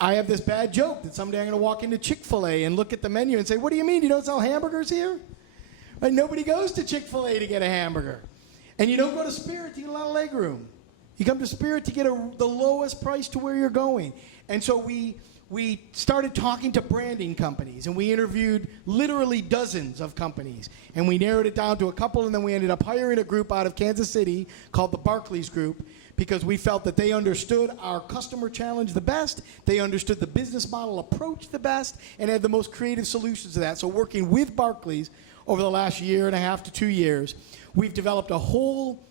I have this bad joke that someday I'm going to walk into Chick-fil-A and look at the menu and say, what do you mean, you don't sell hamburgers here? Right? Nobody goes to Chick-fil-A to get a hamburger. And you don't go to Spirit to get a lot of leg room. You come to Spirit to get the lowest price to where you're going. And so we started talking to branding companies, and we interviewed literally dozens of companies, and we narrowed it down to a couple, and then we ended up hiring a group out of Kansas City called the Barclays Group, because we felt that they understood our customer challenge the best, they understood the business model approach the best, and had the most creative solutions to that. So working with Barclays over the last 1.5 to 2 years, we've developed a whole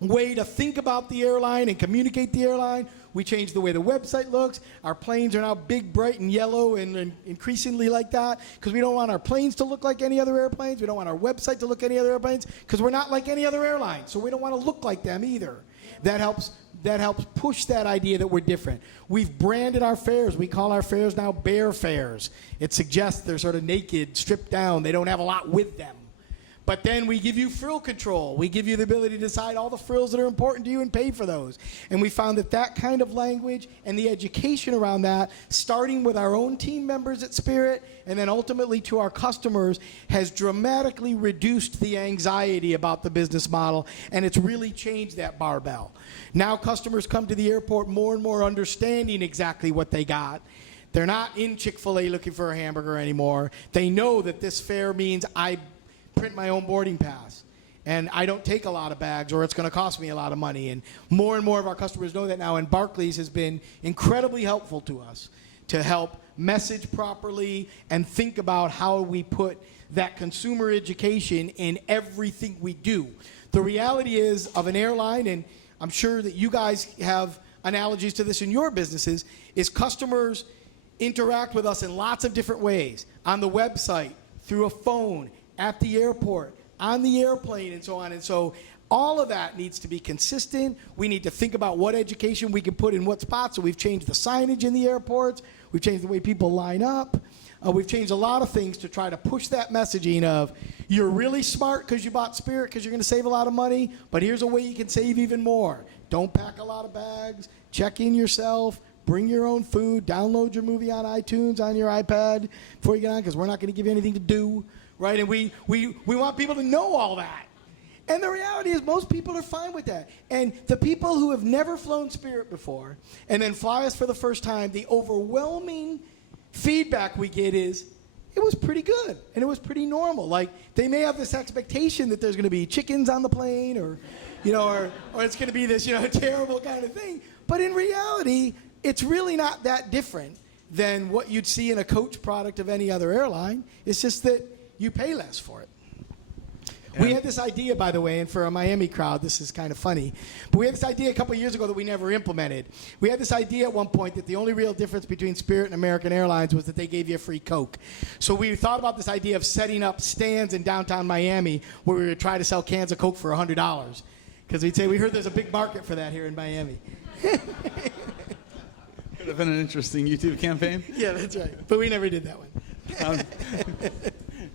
way to think about the airline and communicate the airline. We changed the way the website looks. Our planes are now big, bright, and yellow, and increasingly like that, because we don't want our planes to look like any other airplanes. We don't want our website to look like any other airplanes, because we're not like any other airline, so we don't want to look like them either. That helps push that idea that we're different. We've branded our fares. We call our fares now bear fares. It suggests they're sort of naked, stripped down. They don't have a lot with them. But then we give you frill control. We give you the ability to decide all the frills that are important to you and pay for those. And we found that that kind of language and the education around that, starting with our own team members at Spirit and then ultimately to our customers, has dramatically reduced the anxiety about the business model, and it's really changed that barbell. Now customers come to the airport more and more understanding exactly what they got. They're not in Chick-fil-A looking for a hamburger anymore. They know that this fare means I print my own boarding pass, and I don't take a lot of bags, or it's going to cost me a lot of money. And more of our customers know that now, and Barclays has been incredibly helpful to us to help message properly and think about how we put that consumer education in everything we do. The reality is of an airline, and I'm sure that you guys have analogies to this in your businesses, is customers interact with us in lots of different ways, on the website, through a phone, at the airport, on the airplane, and so on. And so all of that needs to be consistent. We need to think about what education we can put in what spots. So we've changed the signage in the airports. We've changed the way people line up. We've changed a lot of things to try to push that messaging of, you're really smart because you bought Spirit because you're going to save a lot of money, but here's a way you can save even more. Don't pack a lot of bags. Check in yourself. Bring your own food. Download your movie on iTunes on your iPad before you get on, because we're not going to give you anything to do. Right? And we want people to know all that. And the reality is most people are fine with that. And the people who have never flown Spirit before and then fly us for the first time, the overwhelming feedback we get is, it was pretty good and it was pretty normal. Like, they may have this expectation that there's going to be chickens on the plane, or it's going to be this, terrible kind of thing. But in reality, it's really not that different than what you'd see in a coach product of any other airline. It's just that you pay less for it. We had this idea, by the way, and for a Miami crowd, this is kind of funny, but we had this idea a couple of years ago that we never implemented. We had this idea at one point that the only real difference between Spirit and American Airlines was that they gave you a free Coke. So we thought about this idea of setting up stands in downtown Miami where we would try to sell cans of Coke for $100. Because we'd say, we heard there's a big market for that here in Miami. Could have been an interesting YouTube campaign. Yeah, that's right. But we never did that one.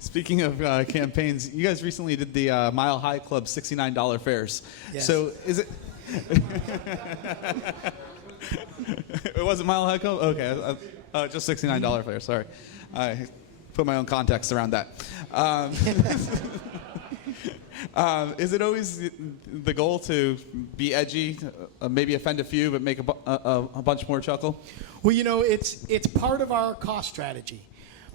Speaking of campaigns, you guys recently did the Mile High Club $69 fares. Yes. So is it? It wasn't Mile High Club? Okay, just $69 fares. Sorry, I put my own context around that. Is it always the goal to be edgy, maybe offend a few, but make a bunch more chuckle? Well, it's part of our cost strategy.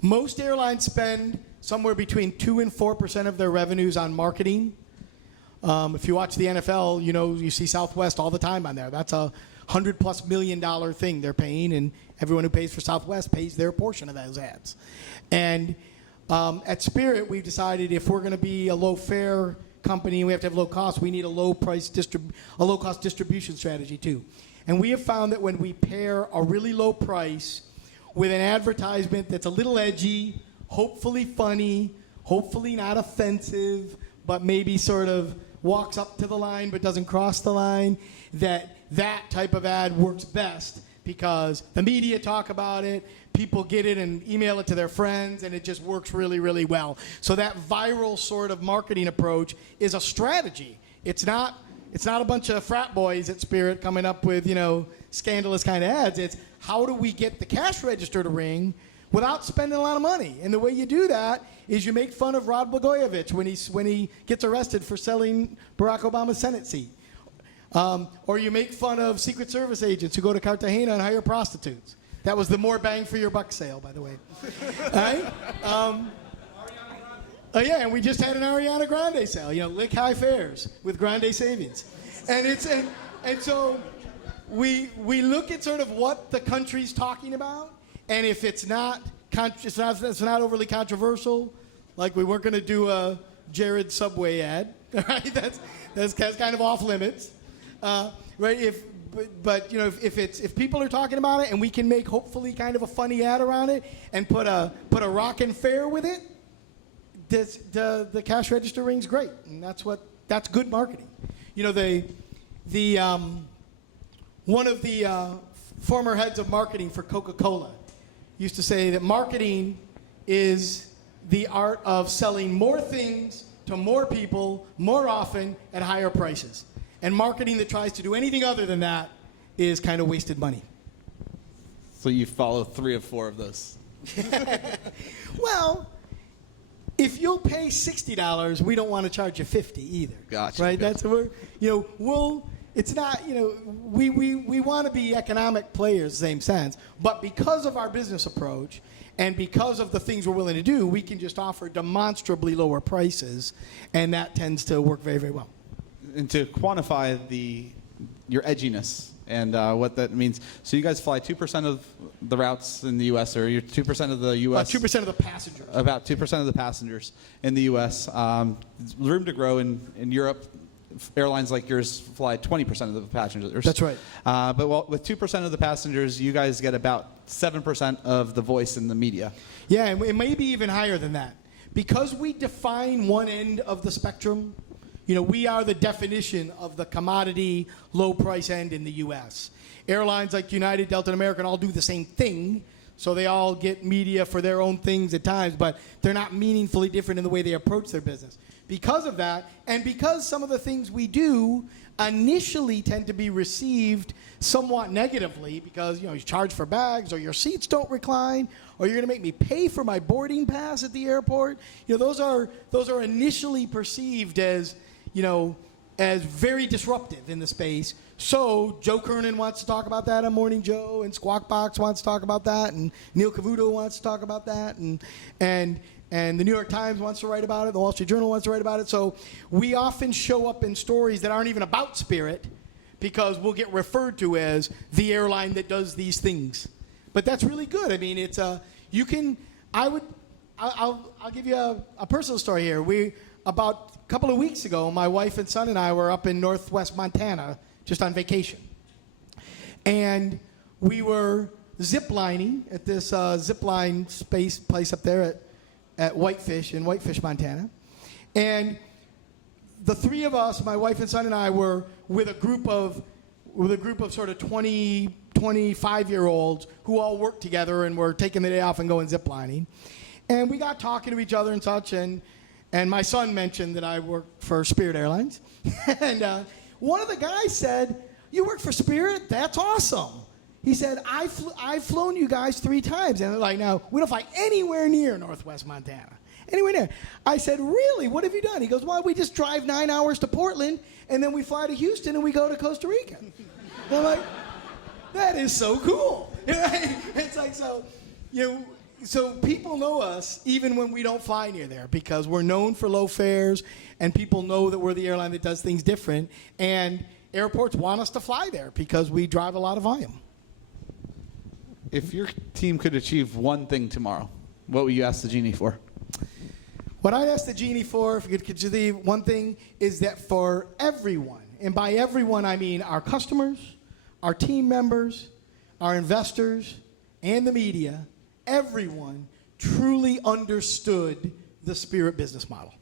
Most airlines spend somewhere between 2% and 4% of their revenues on marketing. If you watch the NFL, you see Southwest all the time on there. That's a $100+ million thing they're paying, and everyone who pays for Southwest pays their portion of those ads. And at Spirit, we've decided if we're going to be a low fare company and we have to have low cost, we need a low cost distribution strategy too. And we have found that when we pair a really low price with an advertisement that's a little edgy, hopefully funny, hopefully not offensive, but maybe sort of walks up to the line but doesn't cross the line, that type of ad works best because the media talk about it, people get it and email it to their friends, and it just works really, really well. So that viral sort of marketing approach is a strategy. It's not a bunch of frat boys at Spirit coming up with, scandalous kind of ads. It's how do we get the cash register to ring without spending a lot of money? And the way you do that is you make fun of Rod Blagojevich when he gets arrested for selling Barack Obama's Senate seat. Or you make fun of Secret Service agents who go to Cartagena and hire prostitutes. That was the more bang for your buck sale, by the way. All right? Yeah, and we just had an Ariana Grande sale. Lick high fares with Grande savings. And so we look at sort of what the country's talking about, and if it's not overly controversial, like we weren't going to do a Jared Subway ad, right? That's kind of off limits, right? but you know, if people are talking about it and we can make hopefully kind of a funny ad around it and put a rockin' fare with it, the cash register rings great, and that's good marketing. You know, one of the former heads of marketing for Coca-Cola used to say that marketing is the art of selling more things to more people more often at higher prices. And marketing that tries to do anything other than that is kind of wasted money. So you follow 3 of 4 of those. Well, if you'll pay $60, we don't want to charge you $50 either. Gotcha. Right? Gotcha. It's not, we want to be economic players, same sense, but because of our business approach and because of the things we're willing to do, we can just offer demonstrably lower prices, and that tends to work very, very well. And to quantify your edginess and what that means. So you guys fly 2% of the routes in the U.S., or you're 2% of the U.S. 2% of the passengers. About 2% of the passengers in the U.S. Room to grow in Europe. Airlines like yours fly 20% of the passengers. That's right. But with 2% of the passengers, you guys get about 7% of the voice in the media. Yeah, and it may be even higher than that. Because we define one end of the spectrum, we are the definition of the commodity low price end in the U.S. Airlines like United, Delta, and American all do the same thing, so they all get media for their own things at times, but they're not meaningfully different in the way they approach their business. Because of that, and because some of the things we do initially tend to be received somewhat negatively, because you charge for bags, or your seats don't recline, or you're going to make me pay for my boarding pass at the airport. Those are initially perceived as very disruptive in the space. So Joe Kernan wants to talk about that on Morning Joe, and Squawk Box wants to talk about that, and Neil Cavuto wants to talk about that, and the New York Times wants to write about it, the Wall Street Journal wants to write about it. So we often show up in stories that aren't even about Spirit, because we'll get referred to as the airline that does these things. But that's really good. I mean, I'll give you a personal story here. About a couple of weeks ago, my wife and son and I were up in northwest Montana just on vacation. And we were ziplining at this zipline space place up there at Whitefish, in Whitefish, Montana. And the 3 of us, my wife and son and I, were with a group of sort of 20, 25-year-olds who all worked together and were taking the day off and going ziplining. And we got talking to each other and such, and my son mentioned that I work for Spirit Airlines. And one of the guys said, "You work for Spirit? That's awesome." He said, I've flown you guys 3 times. And they're like, "No, we don't fly anywhere near northwest Montana. Anywhere near." I said, "Really? What have you done?" He goes, "Well, we just drive 9 hours to Portland, and then we fly to Houston, and we go to Costa Rica." And I'm like, that is so cool. It's like, so people know us even when we don't fly near there, because we're known for low fares, and people know that we're the airline that does things different. And airports want us to fly there because we drive a lot of volume. If your team could achieve one thing tomorrow, what would you ask the genie for? What I'd ask the genie for, if you could achieve one thing, is that for everyone, and by everyone I mean our customers, our team members, our investors, and the media, everyone truly understood the Spirit business model.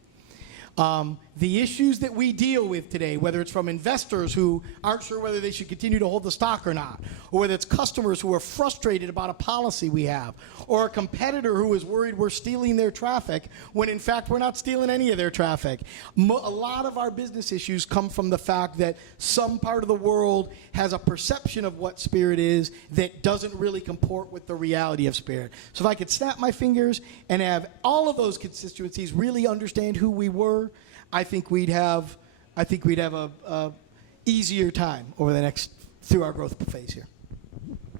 The issues that we deal with today, whether it's from investors who aren't sure whether they should continue to hold the stock or not, or whether it's customers who are frustrated about a policy we have, or a competitor who is worried we're stealing their traffic, when in fact we're not stealing any of their traffic. A lot of our business issues come from the fact that some part of the world has a perception of what Spirit is that doesn't really comport with the reality of Spirit. So if I could snap my fingers and have all of those constituencies really understand who we were, I think we'd have a easier time over the next, through our growth phase here.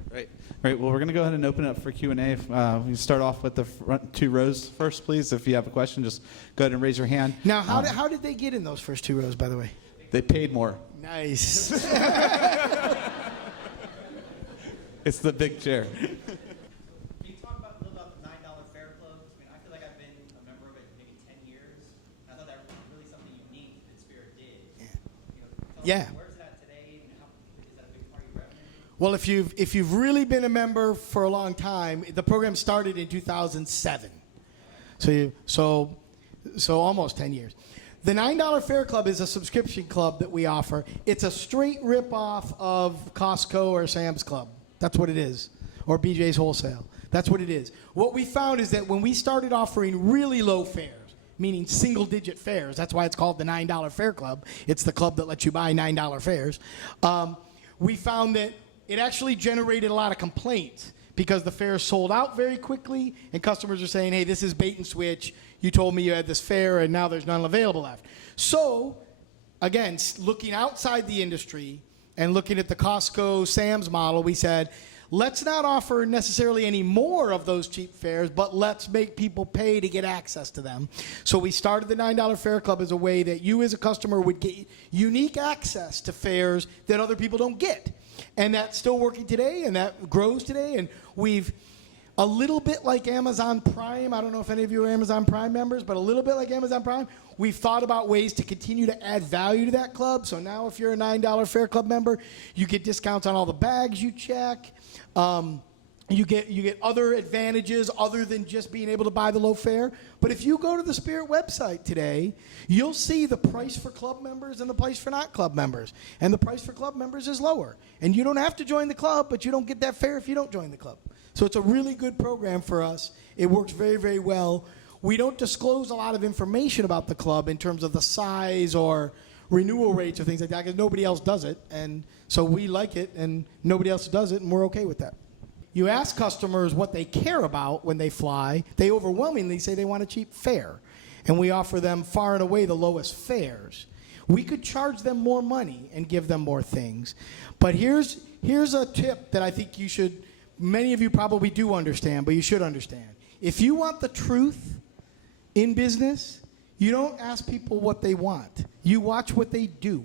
Great. Well, we're going to go ahead and open it up for Q&A. We start off with the front 2 rows first, please. If you have a question, just go ahead and raise your hand. Now, how did they get in those first 2 rows, by the way? They paid more. Nice. It's the big chair. Yeah. Where's that today, and how is that a big part of Well, if you've really been a member for a long time, the program started in 2007. So almost 10 years. The $9 Fare Club is a subscription club that we offer. It's a straight rip-off of Costco or Sam's Club. That's what it is. Or BJ's Wholesale. That's what it is. What we found is that when we started offering really low fares, meaning single-digit fares, that's why it's called the $9 Fare Club. It's the club that lets you buy $9 fares. We found that it actually generated a lot of complaints because the fares sold out very quickly, and customers are saying, hey, this is bait and switch. You told me you had this fare, and now there's none available left. So, again, looking outside the industry and looking at the Costco Sam's model, we said, let's not offer necessarily any more of those cheap fares, but let's make people pay to get access to them. So we started the $9 Fare Club as a way that you as a customer would get unique access to fares that other people don't get. And that's still working today, and that grows today, and we've a little bit like Amazon Prime. I don't know if any of you are Amazon Prime members, but a little bit like Amazon Prime, we've thought about ways to continue to add value to that club. So now if you're a $9 Fare Club member, you get discounts on all the bags you check. You get other advantages other than just being able to buy the low fare. But if you go to the Spirit website today, you'll see the price for club members and the price for not club members. And the price for club members is lower. And you don't have to join the club, but you don't get that fare if you don't join the club. So it's a really good program for us. It works very, very well. We don't disclose a lot of information about the club in terms of the size or renewal rates or things like that because nobody else does it. And so we like it and nobody else does it, and we're okay with that. You ask customers what they care about when they fly, they overwhelmingly say they want a cheap fare. And we offer them far and away the lowest fares. We could charge them more money and give them more things. But here's a tip that I think you should, many of you probably do understand, but you should understand. If you want the truth in business, you don't ask people what they want. You watch what they do.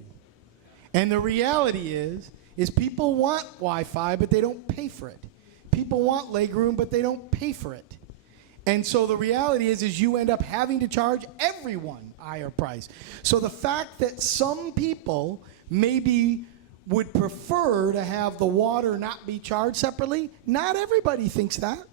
And the reality is people want Wi-Fi, but they don't pay for it. People want legroom, but they don't pay for it. And so the reality is you end up having to charge everyone a higher price. So the fact that some people maybe would prefer to have the water not be charged separately, not everybody thinks that.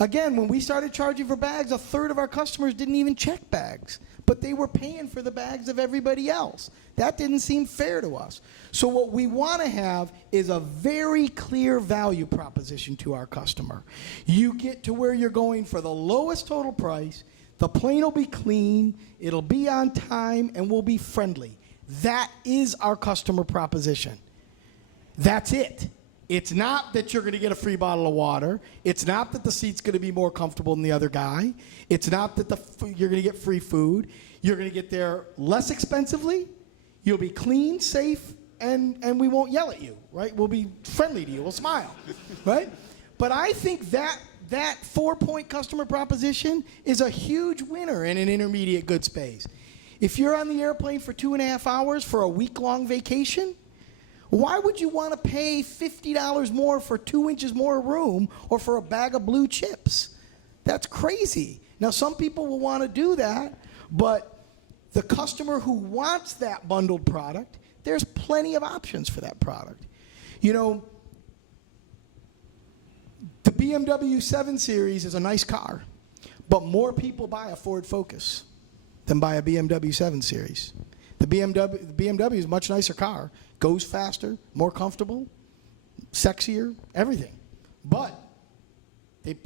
Again, when we started charging for bags, 1/3 of our customers didn't even check bags, but they were paying for the bags of everybody else. That didn't seem fair to us. So what we want to have is a very clear value proposition to our customer. You get to where you're going for the lowest total price, the plane will be clean, it'll be on time, and we'll be friendly. That is our customer proposition. That's it. It's not that you're going to get a free bottle of water. It's not that the seat's going to be more comfortable than the other guy. It's not that you're going to get free food. You're going to get there less expensively. You'll be clean, safe, and we won't yell at you, right? We'll be friendly to you. We'll smile, right? But I think that 4-point customer proposition is a huge winner in an intermediate good space. If you're on the airplane for 2.5 hours for a week-long vacation, why would you want to pay $50 more for 2 inches more room or for a bag of blue chips? That's crazy. Now, some people will want to do that, but the customer who wants that bundled product, there's plenty of options for that product. You know, the BMW 7 Series is a nice car, but more people buy a Ford Focus than buy a BMW 7 Series. The BMW is a much nicer car. Goes faster, more comfortable, sexier, everything. But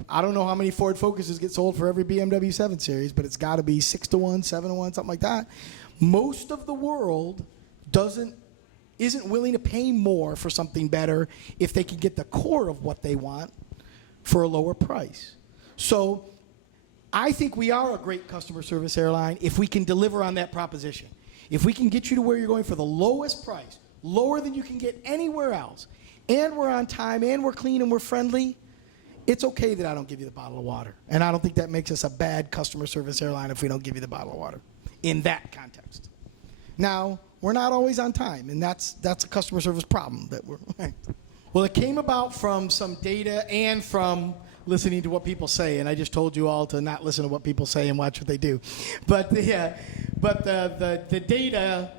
I don't know how many Ford Focuses get sold for every BMW 7 Series, but it's got to be 6-to-1, 7-to-1, something like that. Most of the world isn't willing to pay more for something better if they can get the core of what they want for a lower price. So I think we are a great customer service airline if we can deliver on that proposition. If we can get you to where you're going for the lowest price, lower than you can get anywhere else, and we're on time, and we're clean, and we're friendly, it's okay that I don't give you the bottle of water. And I don't think that makes us a bad customer service airline if we don't give you the bottle of water in that context. Now, we're not always on time, and that's a customer service problem that we're. Well, it came about from some data and from listening to what people say, and I just told you all to not listen to what people say and watch what they do. But the data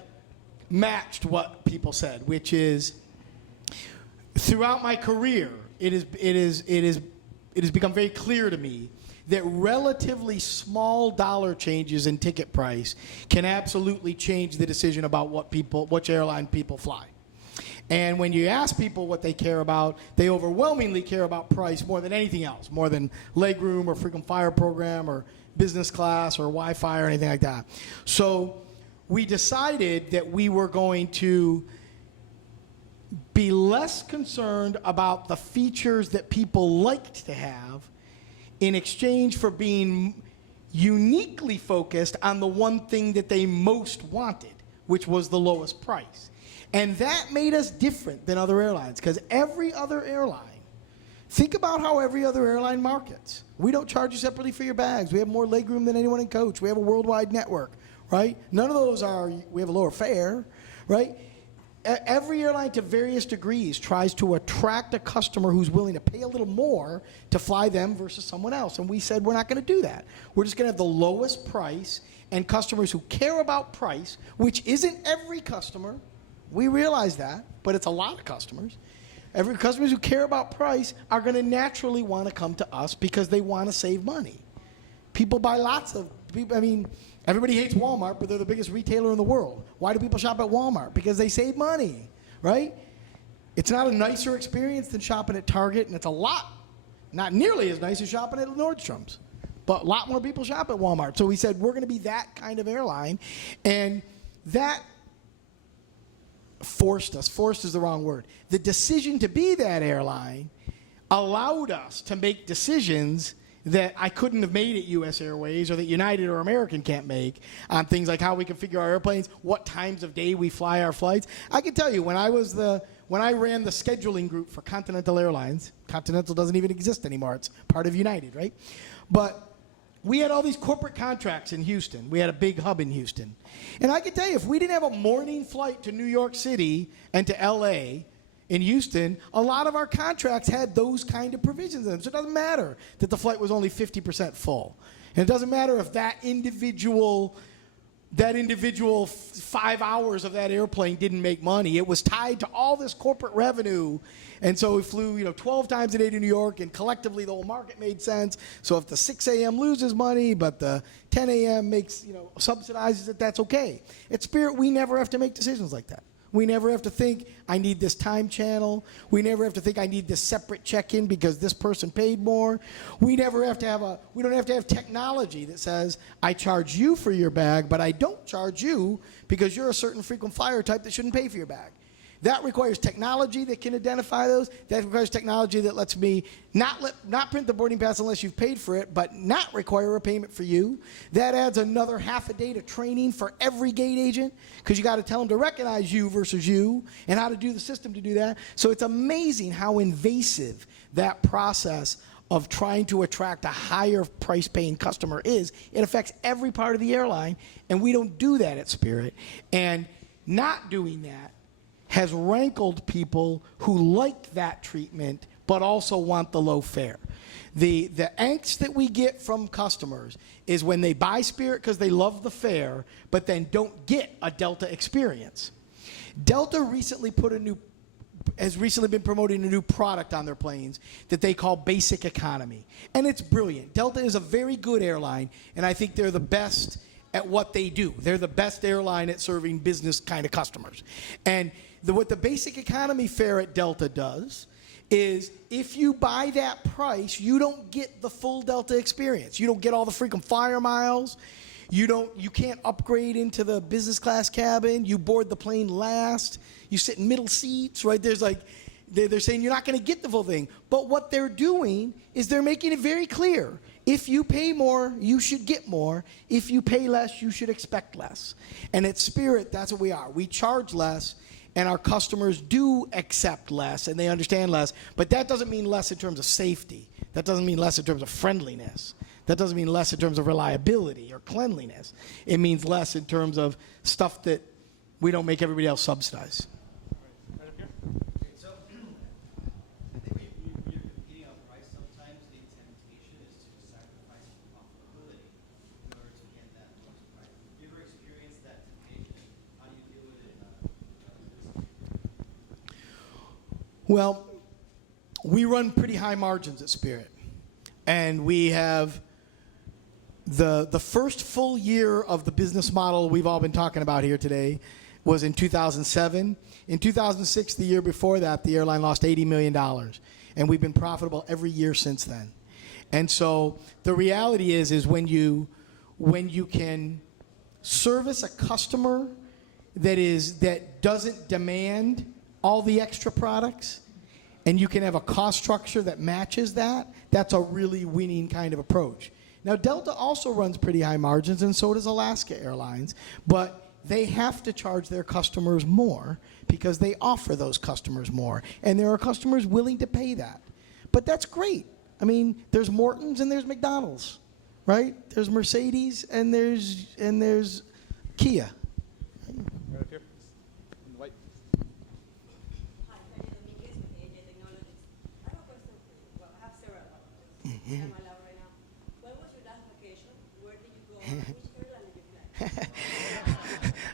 matched what people said, which is throughout my career, it has become very clear to me that relatively small dollar changes in ticket price can absolutely change the decision about which airline people fly. And when you ask people what they care about, they overwhelmingly care about price more than anything else, more than legroom or frequent flyer program or business class or Wi-Fi or anything like that. So we decided that we were going to be less concerned about the features that people liked to have in exchange for being uniquely focused on the one thing that they most wanted, which was the lowest price. And that made us different than other airlines, because every other airline, think about how every other airline markets. We don't charge you separately for your bags. We have more legroom than anyone in coach. We have a worldwide network, right? None of those are, we have a lower fare, right? Every airline to various degrees tries to attract a customer who's willing to pay a little more to fly them versus someone else. And we said, we're not going to do that. We're just going to have the lowest price, and customers who care about price, which isn't every customer. We realize that, but it's a lot of customers. Every customers who care about price are going to naturally want to come to us because they want to save money. People buy lots of people. I mean, everybody hates Walmart, but they're the biggest retailer in the world. Why do people shop at Walmart? Because they save money, right? It's not a nicer experience than shopping at Target, and it's a lot, not nearly as nice as shopping at Nordstrom's. But a lot more people shop at Walmart. So we said, we're going to be that kind of airline, and that forced is the wrong word. The decision to be that airline allowed us to make decisions that I couldn't have made at US Airways or that United or American can't make on things like how we configure our airplanes, what times of day we fly our flights. I can tell you, when I ran the scheduling group for Continental Airlines, Continental doesn't even exist anymore. It's part of United, right? But we had all these corporate contracts in Houston. We had a big hub in Houston. And I can tell you, if we didn't have a morning flight to New York City and to LA in Houston, a lot of our contracts had those kind of provisions in them. So it doesn't matter that the flight was only 50% full. And it doesn't matter if that individual 5 hours of that airplane didn't make money. It was tied to all this corporate revenue. And so we flew 12 times a day to New York, and collectively the whole market made sense. So if the 6 a.m. loses money, but the 10 a.m. makes, subsidizes it, that's okay. At Spirit, we never have to make decisions like that. We never have to think, I need this time channel. We never have to think, I need this separate check-in because this person paid more. We don't have to have technology that says, I charge you for your bag, but I don't charge you because you're a certain frequent flyer type that shouldn't pay for your bag. That requires technology that can identify those. That requires technology that lets me not print the boarding pass unless you've paid for it, but not require a payment for you. That adds another half a day to training for every gate agent, because you got to tell them to recognize you versus you and how to do the system to do that. So it's amazing how invasive that process of trying to attract a higher price paying customer is. It affects every part of the airline, and we don't do that at Spirit. And not doing that has rankled people who like that treatment but also want the low fare. The angst that we get from customers is when they buy Spirit because they love the fare but then don't get a Delta experience. Delta has recently been promoting a new product on their planes that they call Basic Economy. And it's brilliant. Delta is a very good airline, and I think they're the best at what they do. They're the best airline at serving business kind of customers. And what the Basic Economy fare at Delta does is, if you buy that price, you don't get the full Delta experience. You don't get all the frequent flyer miles. You can't upgrade into the business class cabin. You board the plane last. You sit in middle seats, right? They're saying you're not going to get the full thing. But what they're doing is they're making it very clear. If you pay more, you should get more. If you pay less, you should expect less. And at Spirit, that's what we are. We charge less, and our customers do accept less, and they understand less. But that doesn't mean less in terms of safety. That doesn't mean less in terms of friendliness. That doesn't mean less in terms of reliability or cleanliness. It means less in terms of stuff that we don't make everybody else subsidize. Well, we run pretty high margins at Spirit. And we have the first full year of the business model we've all been talking about here today was in 2007. In 2006, the year before that, the airline lost $80 million. And we've been profitable every year since then. And so the reality is when you can service a customer that doesn't demand all the extra products, and you can have a cost structure that matches that, that's a really winning kind of approach. Now, Delta also runs pretty high margins, and so does Alaska Airlines, but they have to charge their customers more because they offer those customers more, and there are customers willing to pay that. But that's great. I mean, there's Morton's and there's McDonald's, right? There's Mercedes and there's Kia. Right up here. In the white. Hi, Daniel Dominguez with AJ Technologies. I have a question for you. Well, I have several questions. I'm allowed right now. When was your last vacation? Where did you go? Which airline did you fly?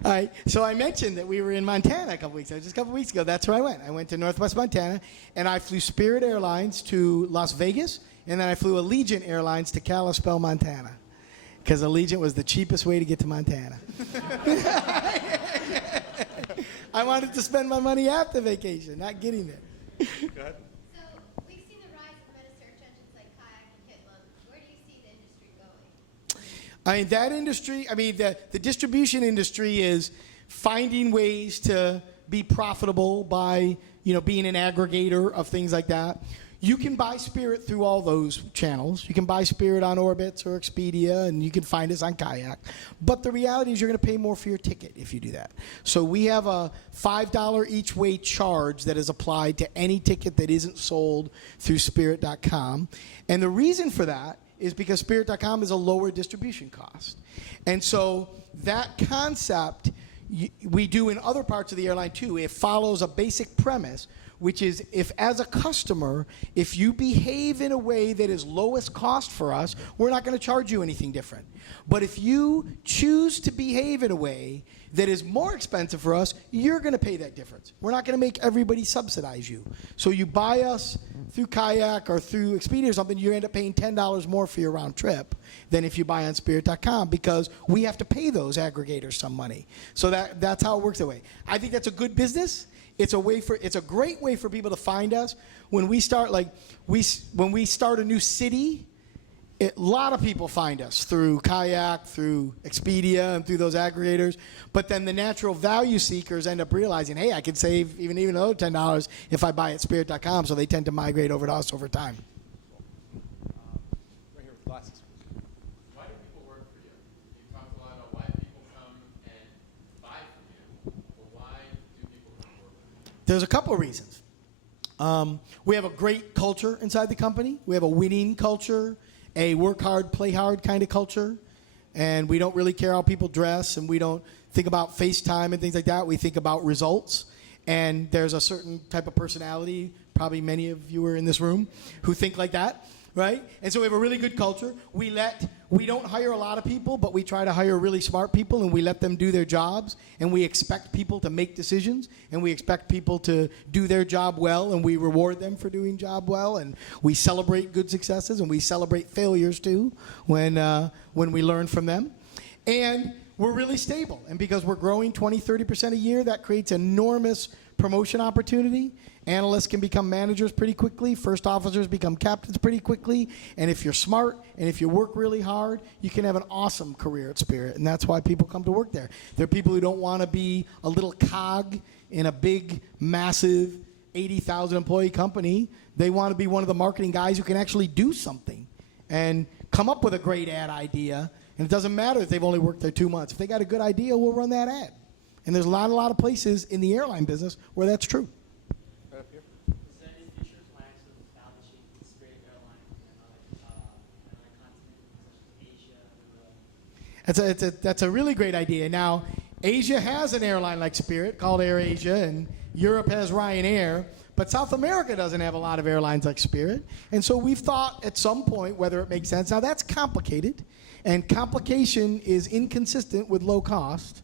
All right, so I mentioned that we were in Montana just a couple weeks ago. That's where I went. I went to Northwest Montana, and I flew Spirit Airlines to Las Vegas, and then I flew Allegiant Airlines to Kalispell, Montana, because Allegiant was the cheapest way to get to Montana. I wanted to spend my money after vacation, not getting there. Go ahead. So we've seen the rise of meta search engines like Kayak and Kitlum. Where do you see the industry going? I mean, that industry, the distribution industry is finding ways to be profitable by, being an aggregator of things like that. You can buy Spirit through all those channels. You can buy Spirit on Orbitz or Expedia, and you can find us on Kayak. But the reality is you're going to pay more for your ticket if you do that. So we have a $5 each way charge that is applied to any ticket that isn't sold through Spirit.com. And the reason for that is because Spirit.com is a lower distribution cost. And so that concept we do in other parts of the airline too. It follows a basic premise, which is if as a customer, if you behave in a way that is lowest cost for us, we're not going to charge you anything different. But if you choose to behave in a way that is more expensive for us, you're going to pay that difference. We're not going to make everybody subsidize you. So you buy us through Kayak or through Expedia or something, you end up paying $10 more for your round trip than if you buy on Spirit.com because we have to pay those aggregators some money. So that's how it works that way. I think that's a good business. It's a great way for people to find us. When we start when we start a new city, a lot of people find us through Kayak, through Expedia, and through those aggregators. But then the natural value seekers end up realizing, hey, I can save even another $10 if I buy at Spirit.com. So they tend to migrate over to us over time. Right here with glasses. Why do people work for you? You talked a lot about why people come and buy from you, but why do people come work for you? There's a couple of reasons. We have a great culture inside the company. We have a winning culture, a work hard, play hard kind of culture. And we don't really care how people dress, and we don't think about FaceTime and things like that. We think about results. And there's a certain type of personality, probably many of you are in this room, who think like that, right? And so we have a really good culture. We don't hire a lot of people, but we try to hire really smart people, and we let them do their jobs, and we expect people to make decisions, and we expect people to do their job well, and we reward them for doing job well, and we celebrate good successes, and we celebrate failures too when we learn from them. And we're really stable, and because we're growing 20-30% a year, that creates enormous promotion opportunity. Analysts can become managers pretty quickly. First officers become captains pretty quickly. And if you're smart and if you work really hard, you can have an awesome career at Spirit. And that's why people come to work there. There are people who don't want to be a little cog in a big, massive 80,000 employee company. They want to be one of the marketing guys who can actually do something and come up with a great ad idea. And it doesn't matter if they've only worked there 2 months. If they got a good idea, we'll run that ad. And there's a lot of places in the airline business where that's true. Right up here. Is there any future plans of establishing Spirit Airlines in another continent, such as Asia? That's a really great idea. Now, Asia has an airline like Spirit called AirAsia, and Europe has Ryanair, but South America doesn't have a lot of airlines like Spirit. And so we've thought at some point whether it makes sense. Now, that's complicated, and complication is inconsistent with low cost.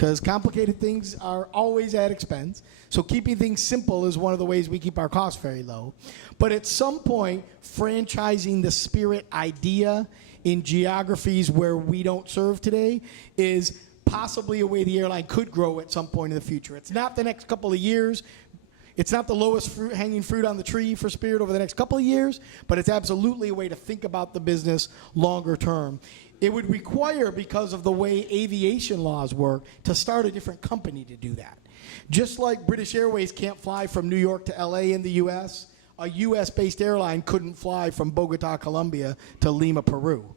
because complicated things are always at expense. So keeping things simple is one of the ways we keep our costs very low. But at some point, franchising the Spirit idea in geographies where we don't serve today is possibly a way the airline could grow at some point in the future. It's not the next couple of years. It's not the lowest hanging fruit on the tree for Spirit over the next couple of years, but it's absolutely a way to think about the business longer term. It would require, because of the way aviation laws work, to start a different company to do that. Just like British Airways can't fly from New York to LA in the US, a US-based airline couldn't fly from Bogota, Colombia to Lima, Peru.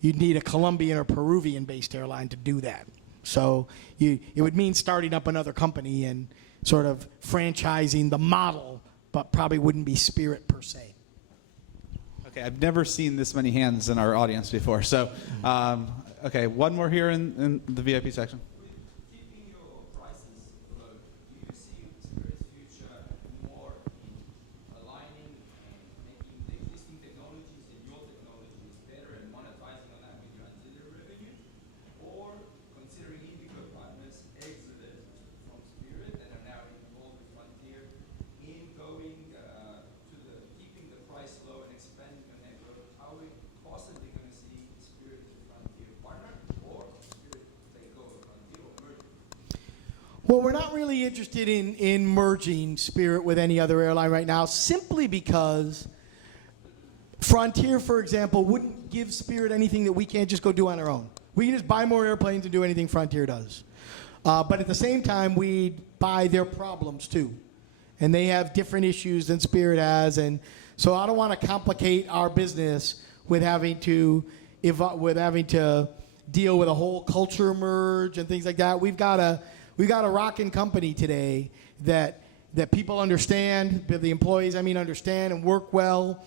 You'd need a Colombian or Peruvian-based airline to do that. So it would mean starting up another company and sort of franchising the model, but probably wouldn't be Spirit per se. Okay, I've never seen this many hands in our audience before. So, okay, one more here in the VIP section. Keeping your prices low, do you see Spirit's future more in aligning and making the existing technologies and your technologies better and monetizing on that with your ancillary revenue, or considering individual partners exited from Spirit and are now involved with Frontier in going to the keeping the price low and expanding the network? Are we possibly going to see Spirit as a Frontier partner, or Spirit take over Frontier or merge? Well, we're not really interested in merging Spirit with any other airline right now, simply because Frontier, for example, wouldn't give Spirit anything that we can't just go do on our own. We can just buy more airplanes and do anything Frontier does. But at the same time, we buy their problems too. And they have different issues than Spirit has. And so I don't want to complicate our business with having to deal with a whole culture merge and things like that. We've got a rocking company today that people understand, the employees, understand and work well.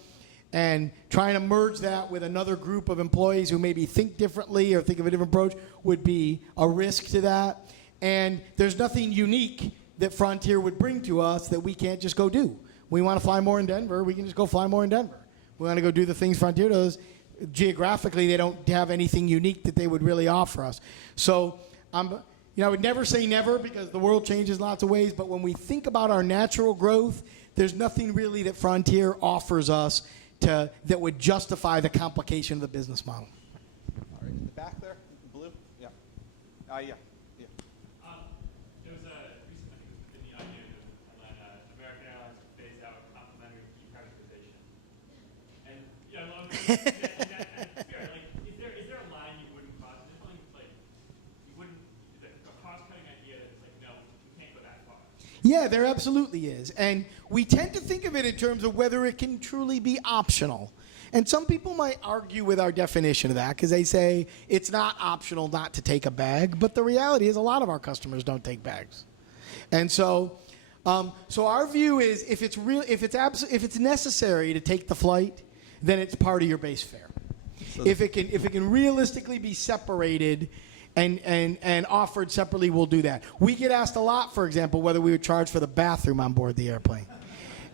And trying to merge that with another group of employees who maybe think differently or think of a different approach would be a risk to that. And there's nothing unique that Frontier would bring to us that we can't just go do. We want to fly more in Denver, we can just go fly more in Denver. We want to go do the things Frontier does. Geographically, they don't have anything unique that they would really offer us. So I would never say never, because the world changes lots of ways, but when we think about our natural growth, there's nothing really that Frontier offers us that would justify the complication of the business model. All right, in the back there, blue. Yeah. Yeah. There was a recent, I think it was within the idea of American Airlines to phase out complimentary key privatization. And yeah, along with that, like, is there a line you wouldn't cross? Is there something like you wouldn't? Is it a cost-cutting idea that's like, no, you can't go that far? Yeah, there absolutely is. And we tend to think of it in terms of whether it can truly be optional. And some people might argue with our definition of that, because they say it's not optional not to take a bag. But the reality is a lot of our customers don't take bags. And so our view is if it's necessary to take the flight, then it's part of your base fare. So if it can realistically be separated and offered separately, we'll do that. We get asked a lot, for example, whether we would charge for the bathroom on board the airplane.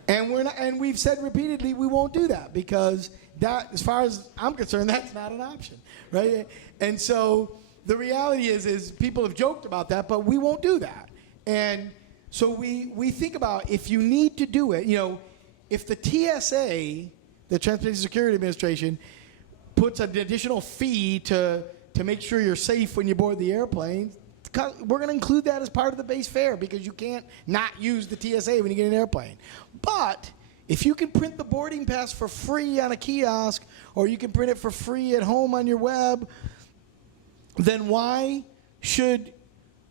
And we've said repeatedly we won't do that, because that, as far as I'm concerned, that's not an option, right? And so the reality is people have joked about that, but we won't do that. And so we think about, if you need to do it, if the TSA, the Transportation Security Administration, puts an additional fee to make sure you're safe when you board the airplane, we're going to include that as part of the base fare, because you can't not use the TSA when you get in an airplane. But if you can print the boarding pass for free on a kiosk, or you can print it for free at home on your web, then why should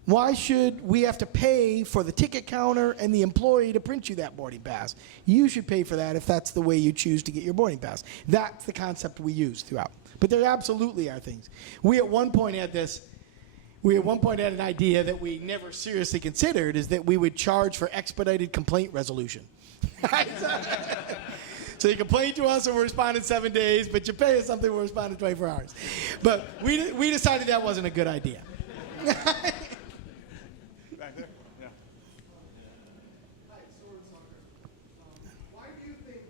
we have to pay for the ticket counter and the employee to print you that boarding pass? You should pay for that if that's the way you choose to get your boarding pass. That's the concept we use throughout. But there absolutely are things. We at one point had an idea that we never seriously considered, is that we would charge for expedited complaint resolution. So you complain to us and we'll respond in 7 days, but you pay us something, we'll respond in 24 hours. But we decided that wasn't a good idea. Back there. Yeah. Hi, Stuart Soccer. Why do you think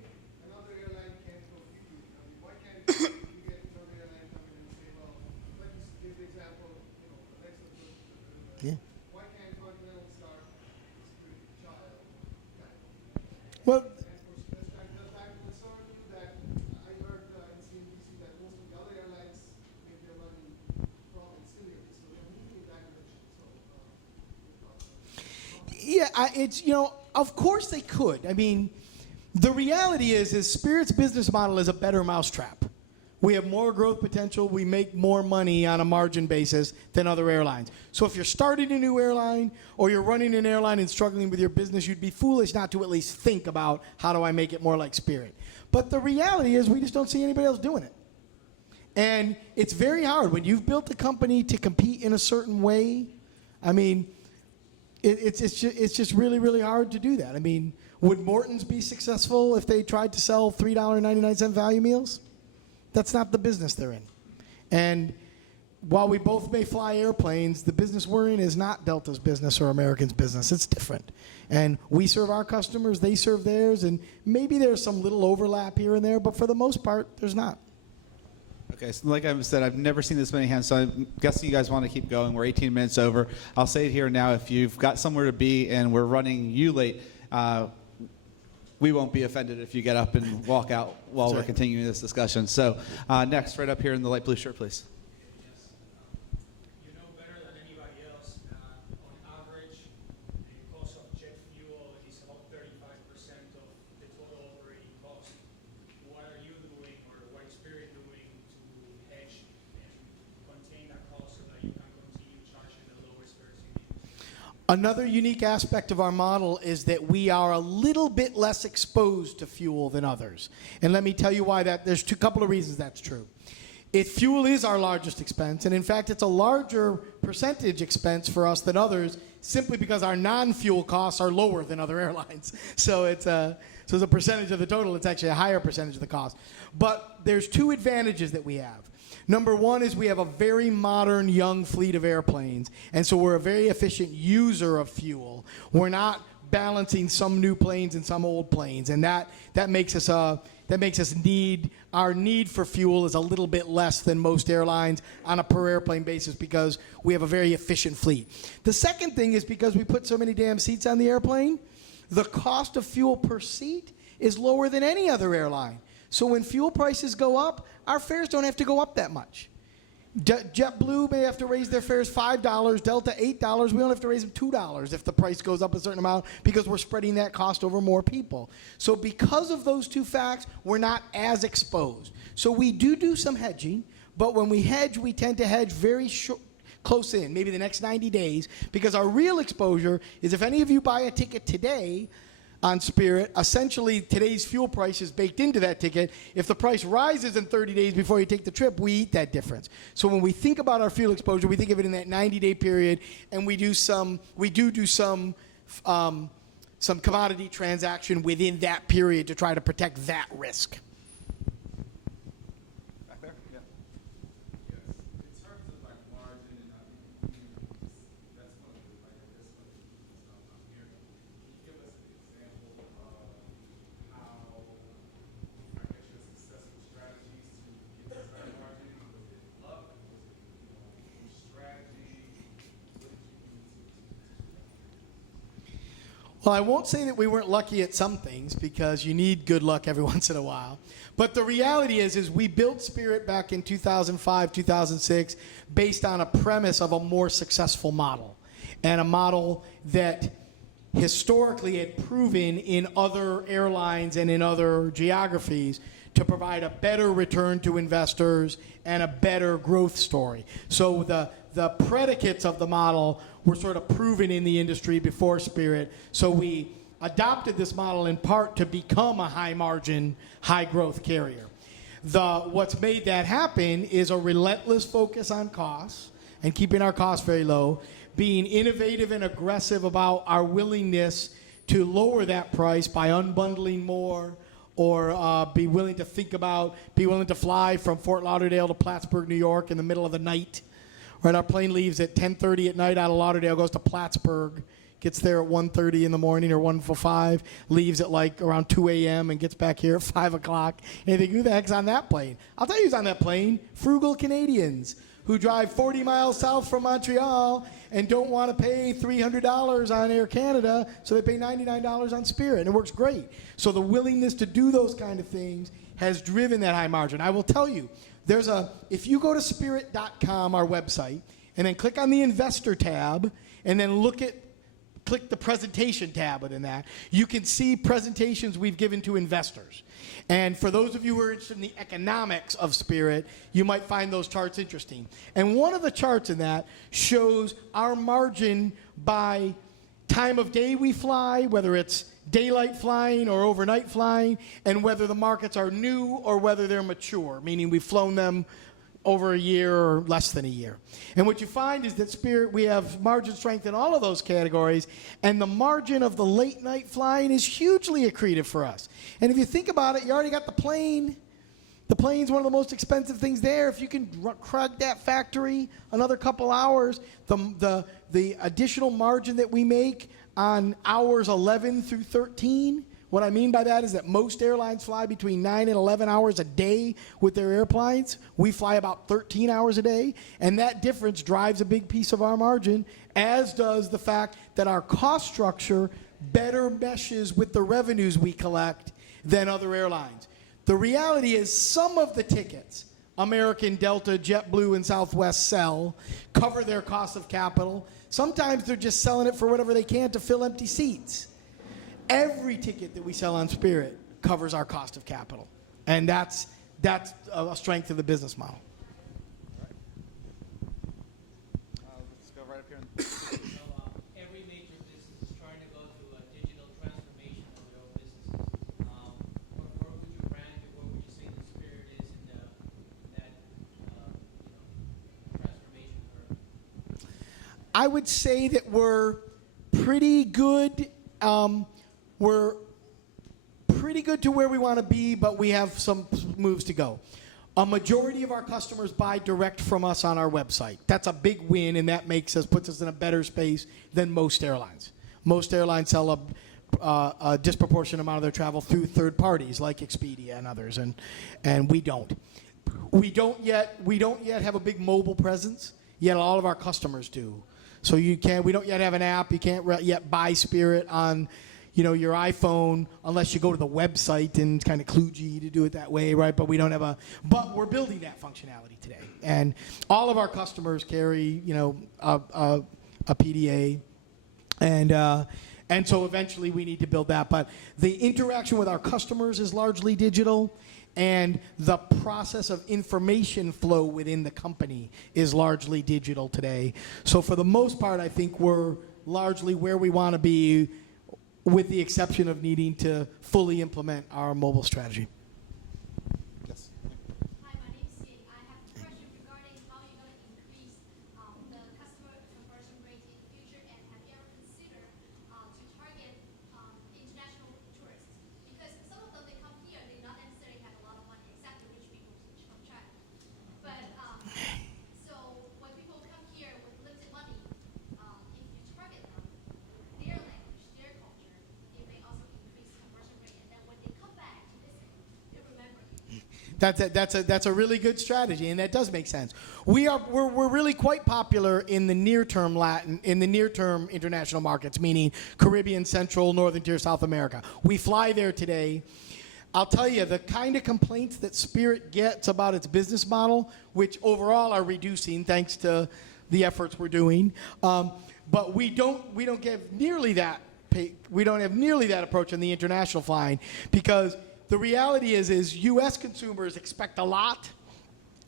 another airline can't compete with you? Why can't you get another airline coming and say, well, let's give the example, Alexa, it's, of course they could. I mean, the reality is Spirit's business model is a better mousetrap. We have more growth potential. We make more money on a margin basis than other airlines. So if you're starting a new airline or you're running an airline and struggling with your business, you'd be foolish not to at least think about how do I make it more like Spirit. But the reality is we just don't see anybody else doing it. And it's very hard. When you've built a company to compete in a certain way, I mean, it's just really, really hard to do that. I mean, would Morton's be successful if they tried to sell $3.99 value meals? That's not the business they're in. And while we both may fly airplanes, the business we're in is not Delta's business or American's business. It's different. And we serve our customers, they serve theirs, and maybe there's some little overlap here and there, but for the most part, there's not. Okay, so like I said, I've never seen this many hands, so I'm guessing you guys want to keep going. We're 18 minutes over. I'll say it here now. If you've got somewhere to be and we're running you late, we won't be offended if you get up and walk out while we're continuing this discussion. So next, right up here in the light blue shirt, please. You know better than anybody else, on average, the cost of jet fuel is about 35% of the total operating cost. What are you doing, or what is Spirit doing to hedge and contain that cost so that you can continue charging the lowest fares in the industry? Another unique aspect of our model is that we are a little bit less exposed to fuel than others. And let me tell you why that. There's a couple of reasons that's true. Fuel is our largest expense, and in fact, it's a larger percentage expense for us than others, simply because our non-fuel costs are lower than other airlines. So as a percentage of the total, it's actually a higher percentage of the cost. But there's two advantages that we have. Number one is we have a very modern, young fleet of airplanes, and so we're a very efficient user of fuel. We're not balancing some new planes and some old planes, and that makes us our need for fuel is a little bit less than most airlines on a per airplane basis because we have a very efficient fleet. The second thing is because we put so many damn seats on the airplane, the cost of fuel per seat is lower than any other airline. So when fuel prices go up, our fares don't have to go up that much. JetBlue may have to raise their fares $5, Delta $8. We don't have to raise them $2 if the price goes up a certain amount because we're spreading that cost over more people. So because of those two facts, we're not as exposed. So we do some hedging, but when we hedge, we tend to hedge very close in, maybe the next 90 days, because our real exposure is if any of you buy a ticket today on Spirit, essentially today's fuel price is baked into that ticket. If the price rises in 30 days before you take the trip, we eat that difference. So when we think about our fuel exposure, we think of it in that 90-day period, and we do some commodity transaction within that period to try to protect that risk. Back there? Yeah. Yes. In terms of like margin, and I think that's one of the like I guess one of the reasons I'm here. Can you give us an example of how I guess your successful strategies to get to that margin? Was it luck? Was it strategy? What did you do to Well, I won't say that we weren't lucky at some things because you need good luck every once in a while. But the reality is we built Spirit back in 2005, 2006 based on a premise of a more successful model, and a model that historically had proven in other airlines and in other geographies to provide a better return to investors and a better growth story. So the predicates of the model were sort of proven in the industry before Spirit. So we adopted this model in part to become a high margin, high growth carrier. What's made that happen is a relentless focus on costs and keeping our costs very low, being innovative and aggressive about our willingness to lower that price by unbundling more, or be willing to fly from Fort Lauderdale to Plattsburgh, New York in the middle of the night. Right, our plane leaves at 10:30 at night out of Lauderdale, goes to Plattsburgh, gets there at 1:30 in the morning or 1:05, leaves at like around 2 a.m. and gets back here at 5 o'clock. And you think, who the heck's on that plane? I'll tell you who's on that plane. Frugal Canadians who drive 40 miles south from Montreal and don't want to pay $300 on Air Canada, so they pay $99 on Spirit, and it works great. So the willingness to do those kind of things has driven that high margin. I will tell you, if you go to spirit.com, our website, and then click on the investor tab, and then click the presentation tab within that, you can see presentations we've given to investors. And for those of you who are interested in the economics of Spirit, you might find those charts interesting. And one of the charts in that shows our margin by time of day we fly, whether it's daylight flying or overnight flying, and whether the markets are new or whether they're mature, meaning we've flown them over a year or less than a year. And what you find is that Spirit, we have margin strength in all of those categories, and the margin of the late night flying is hugely accretive for us. And if you think about it, you already got the plane. The plane's one of the most expensive things there. If you can crud that factory another couple hours, the additional margin that we make on hours 11 through 13, what I mean by that is that most airlines fly between 9 and 11 hours a day with their airplanes. We fly about 13 hours a day, and that difference drives a big piece of our margin, as does the fact that our cost structure better meshes with the revenues we collect than other airlines. The reality is some of the tickets American, Delta, JetBlue, and Southwest sell cover their cost of capital. Sometimes they're just selling it for whatever they can to fill empty seats. Every ticket that we sell on Spirit covers our cost of capital. And that's a strength of the business model. Let's go right up here. Every major business is trying to go through a digital transformation of their own businesses. Where would you rank it? Where would you say the Spirit is in that transformation curve? I would say that we're pretty good. We're pretty good to where we want to be, but we have some moves to go. A majority of our customers buy direct from us on our website. That's a big win, and that puts us in a better space than most airlines. Most airlines sell a disproportionate amount of their travel through third parties like Expedia and others, and we don't. We don't yet have a big mobile presence, yet all of our customers do. So we don't yet have an app. You can't yet buy Spirit on your iPhone unless you go to the website, and it's kind of kludgy to do it that way, right? But but we're building that functionality today. And all of our customers carry, a PDA. And so eventually we need to build that. But the interaction with our customers is largely digital, and the process of information flow within the company is largely digital today. So for the most part, I think we're largely where we want to be, with the exception of needing to fully implement our mobile strategy. Yes. Hi, my name's Sid. I have a question regarding how you're going to increase the customer conversion rate in the future, and have you ever considered to target international tourists? Because some of them, they come here, they not necessarily have a lot of money, except the rich people from China. But so when people come here with limited money, if you target them, their language, their culture, it may also increase conversion rate. And then when they come back to visit, they remember you. That's a really good strategy, and that does make sense. We're really quite popular in the near term international markets, meaning Caribbean, Central, Northern Tier, South America. We fly there today. I'll tell you, the kind of complaints that Spirit gets about its business model, which overall are reducing thanks to the efforts we're doing, but we don't give nearly that. We don't have nearly that approach in the international flying, because the reality is U.S. consumers expect a lot.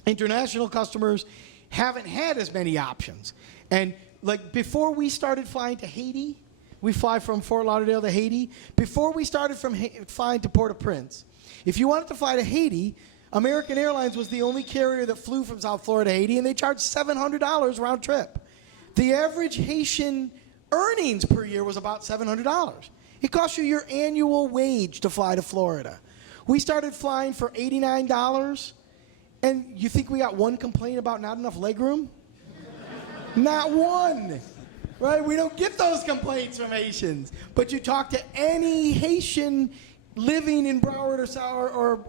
International customers haven't had as many options. And like before we started flying to Haiti, we fly from Fort Lauderdale to Haiti. Before we started flying to Port-au-Prince, if you wanted to fly to Haiti, American Airlines was the only carrier that flew from South Florida to Haiti, and they charged $700 round trip. The average Haitian earnings per year was about $700. It costs you your annual wage to fly to Florida. We started flying for $89, and you think we got one complaint about not enough legroom? Not one, right? We don't get those complaints from Haitians. But you talk to any Haitian living in Broward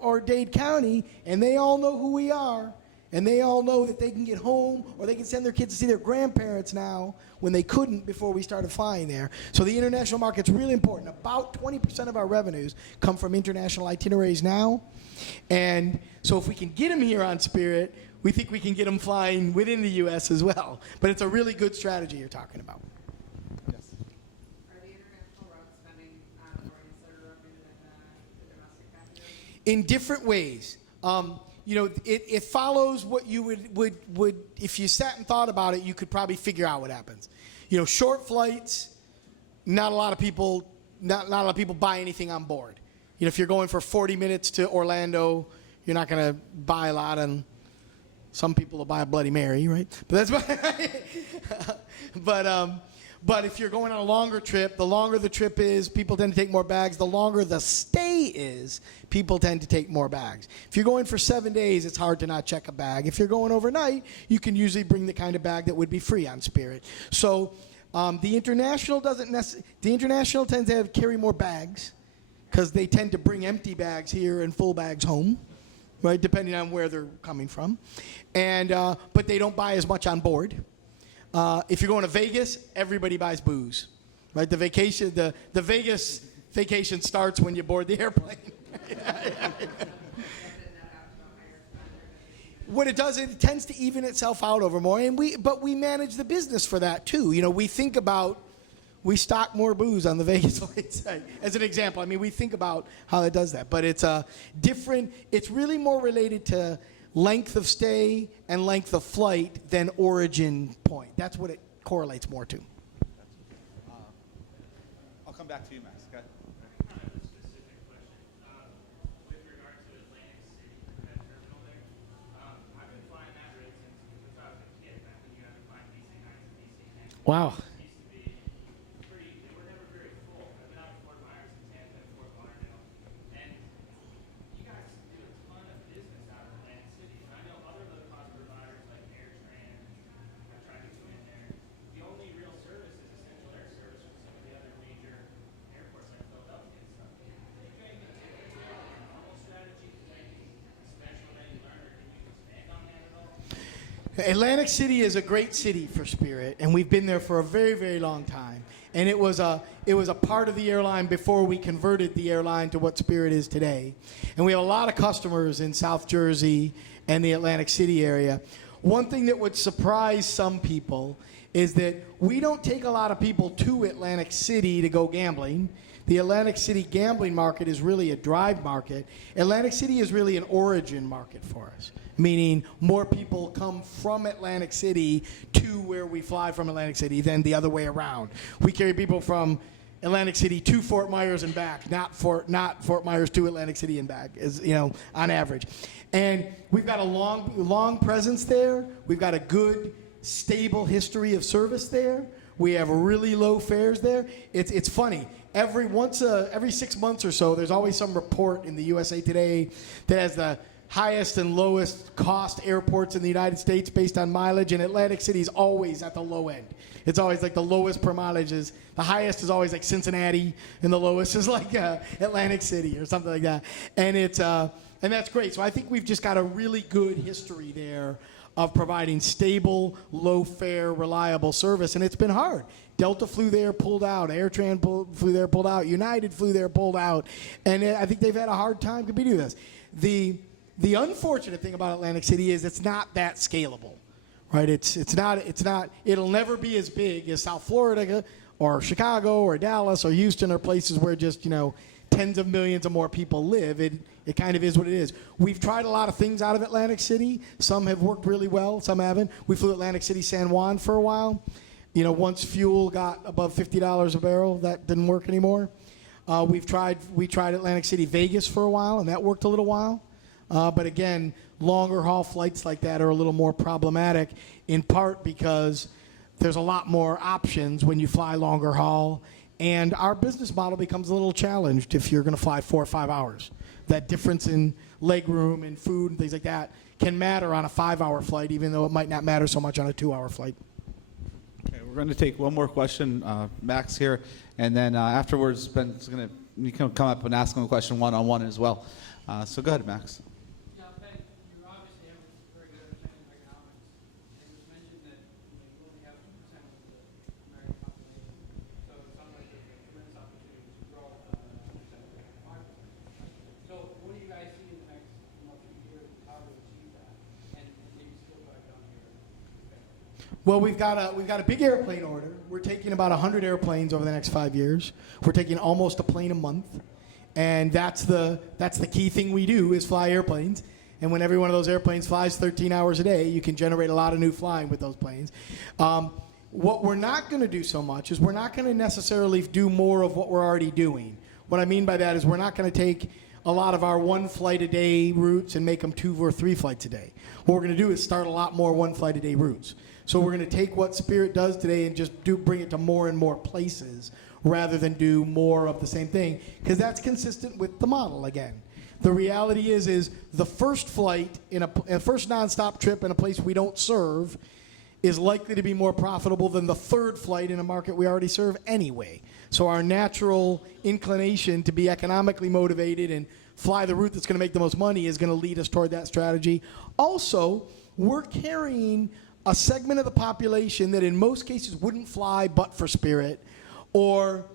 or Dade County, and they all know who we are. And they all know that they can get home, or they can send their kids to see their grandparents now when they couldn't before we started flying there. So the international market's really important. About 20% of our revenues come from international itineraries now. And so if we can get them here on Spirit, we think we can get them flying within the U.S. as well. But it's a really good strategy you're talking about. Yes. in different ways. It follows what you would if you sat and thought about it, you could probably figure out what happens. Short flights, not a lot of people buy anything on board. If you're going for 40 minutes to Orlando, you're not going to buy a lot, and some people will buy a Bloody Mary, right? But but if you're going on a longer trip, the longer the trip is, people tend to take more bags. The longer the stay is, people tend to take more bags. If you're going for 7 days, it's hard to not check a bag. If you're going overnight, you can usually bring the kind of bag that would be free on Spirit. So the international tends to carry more bags because they tend to bring empty bags here and full bags home, right? Depending on where they're coming from, but they don't buy as much on board. If you're going to Vegas, everybody buys booze, right? The Vegas vacation starts when you board the airplane. What it does, it tends to even itself out over more, but we manage the business for that too. We stock more booze on the Vegas flights, as an example. We think about how it does that, but it's different. It's really more related to length of stay and length of flight than origin point. That's what it correlates more to. I'll come back to you, Max. Okay. Kind of a specific question. With regard to Atlantic City, that terminal there, I've been flying that route since I was a kid, back when you had to fly DC 9 to DC 10. Wow. It used to be they were never very full. I've been out of Fort Myers and Tampa and Fort Lauderdale. And you guys do a ton of business out of Atlantic City. And I know other low-cost providers like AirTran have tried to go in there. The only real service is essential air service from some of the other major airports like Philadelphia and stuff. Are you doing a normal strategy? Is there anything special that you learned, or can you expand on that at all? Atlantic City is a great city for Spirit, and we've been there for a very, very long time. And it was a part of the airline before we converted the airline to what Spirit is today. And we have a lot of customers in South Jersey and the Atlantic City area. One thing that would surprise some people is that we don't take a lot of people to Atlantic City to go gambling. The Atlantic City gambling market is really a drive market. Atlantic City is really an origin market for us, meaning more people come from Atlantic City to where we fly from Atlantic City than the other way around. We carry people from Atlantic City to Fort Myers and back, not Fort Myers to Atlantic City and back, on average. And we've got a long presence there. We've got a good, stable history of service there. We have really low fares there. It's funny. Every 6 months or so, there's always some report in the USA Today that has the highest and lowest cost airports in the United States based on mileage, and Atlantic City is always at the low end. It's always like the lowest per mileage is, the highest is always like Cincinnati, and the lowest is like Atlantic City or something like that. And and that's great. So I think we've just got a really good history there of providing stable, low fare, reliable service, and it's been hard. Delta flew there, pulled out. AirTran flew there, pulled out. United flew there, pulled out. And I think they've had a hard time competing with us. The unfortunate thing about Atlantic City is it's not that scalable, right? It's not. It'll never be as big as South Florida or Chicago or Dallas or Houston or places where just tens of millions of more people live. It kind of is what it is. We've tried a lot of things out of Atlantic City. Some have worked really well. Some haven't. We flew Atlantic City San Juan for a while. Once fuel got above $50 a barrel, that didn't work anymore. We tried Atlantic City Vegas for a while, and that worked a little while. But again, longer haul flights like that are a little more problematic, in part because there's a lot more options when you fly longer haul, and our business model becomes a little challenged if you're going to fly 4 or 5 hours. That difference in leg room and food and things like that can matter on a 5-hour flight, even though it might not matter so much on a 2-hour flight. Okay, we're going to take one more question, Max here, and then afterwards, Ben's going to come up and ask him a question one-on-one as well. So go ahead, Max. Yeah, Ben, you obviously have a very good understanding of economics. And you mentioned that you only have 2% of the American population. So it sounds like there's a tremendous opportunity to grow 5%. So what do you guys see in the next few years, how to achieve that? And maybe still back down here. Well, we've got a big airplane order. We're taking about 100 airplanes over the next 5 years. We're taking almost a plane a month. And that's the key thing we do is fly airplanes. And when every one of those airplanes flies 13 hours a day, you can generate a lot of new flying with those planes. What we're not going to do so much is we're not going to necessarily do more of what we're already doing. What I mean by that is we're not going to take a lot of our 1 flight a day routes and make them 2 or 3 flights a day. What we're going to do is start a lot more 1 flight a day routes. So we're going to take what Spirit does today and just bring it to more and more places rather than do more of the same thing, because that's consistent with the model again. The reality is the first flight in a first nonstop trip in a place we don't serve is likely to be more profitable than the third flight in a market we already serve anyway. So our natural inclination to be economically motivated and fly the route that's going to make the most money is going to lead us toward that strategy. Also, we're carrying a segment of the population that in most cases wouldn't fly but for Spirit, or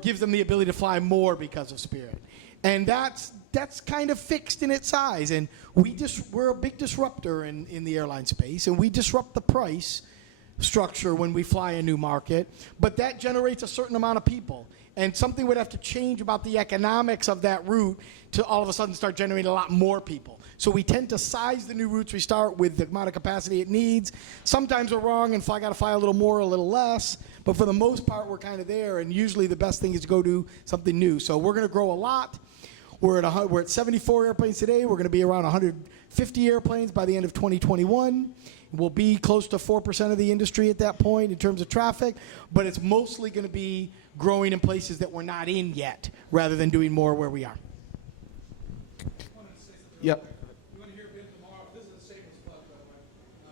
gives them the ability to fly more because of Spirit. And that's kind of fixed in its size. And we're a big disruptor in the airline space, and we disrupt the price structure when we fly a new market, but that generates a certain amount of people. And something would have to change about the economics of that route to all of a sudden start generating a lot more people. So we tend to size the new routes we start with the amount of capacity it needs. Sometimes we're wrong and got to fly a little more, a little less, but for the most part we're kind of there, and usually the best thing is to go do something new. So we're going to grow a lot. We're at 74 airplanes today. We're going to be around 150 airplanes by the end of 2021. We'll be close to 4% of the industry at that point in terms of traffic, but it's mostly going to be growing in places that we're not in yet, rather than doing more where we are. Yep. You want to hear Ben tomorrow? This is a shameless plug, by the way.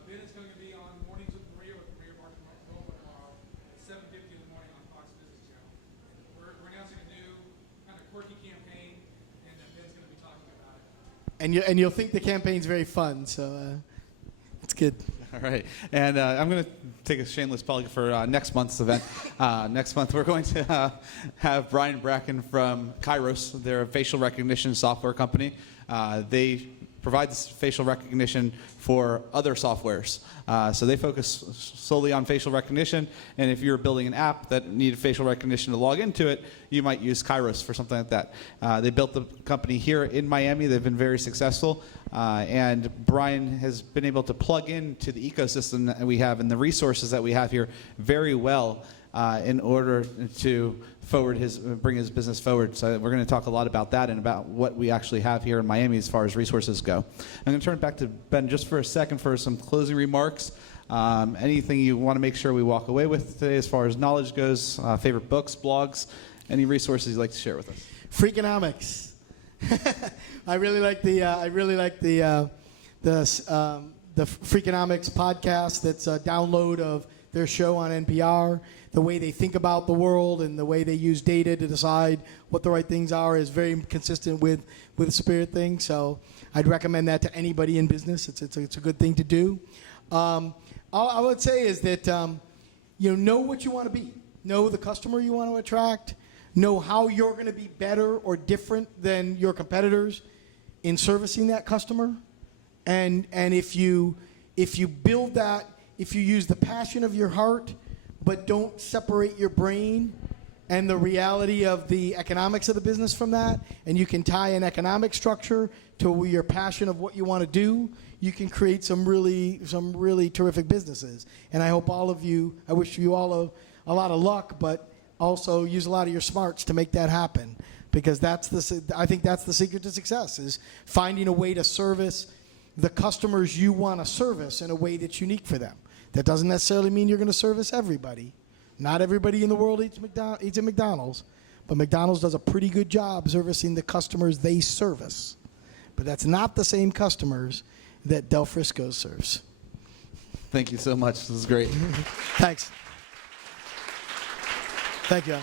Ben is going to be on Mornings with Maria Martin tomorrow at 7:50 in the morning on Fox Business Channel. We're announcing a new kind of quirky campaign, and Ben's going to be talking about it. And you'll think the campaign's very fun, so it's good. All right. And I'm going to take a shameless plug for next month's event. Next month, we're going to have Brian Bracken from Kairos. They're a facial recognition software company. They provide this facial recognition for other softwares. So they focus solely on facial recognition. And if you're building an app that needed facial recognition to log into it, you might use Kairos for something like that. They built the company here in Miami. They've been very successful. And Brian has been able to plug into the ecosystem that we have and the resources that we have here very well in order to bring his business forward. So we're going to talk a lot about that and about what we actually have here in Miami as far as resources go. I'm going to turn it back to Ben just for a second for some closing remarks. Anything you want to make sure we walk away with today as far as knowledge goes, favorite books, blogs, any resources you'd like to share with us? Freakonomics. I really like the Freakonomics podcast. That's a download of their show on NPR. The way they think about the world and the way they use data to decide what the right things are is very consistent with the Spirit thing. So I'd recommend that to anybody in business. It's a good thing to do. All I would say is that know what you want to be. Know the customer you want to attract. Know how you're going to be better or different than your competitors in servicing that customer. And if you build that, if you use the passion of your heart, but don't separate your brain and the reality of the economics of the business from that, and you can tie an economic structure to your passion of what you want to do, you can create some really terrific businesses. And I hope all of you, I wish you all a lot of luck, but also use a lot of your smarts to make that happen, because I think that's the secret to success, is finding a way to service the customers you want to service in a way that's unique for them. That doesn't necessarily mean you're going to service everybody. Not everybody in the world eats at McDonald's, but McDonald's does a pretty good job servicing the customers they service. But that's not the same customers that Del Frisco serves. Thank you so much. This is great. Thanks. Thank you.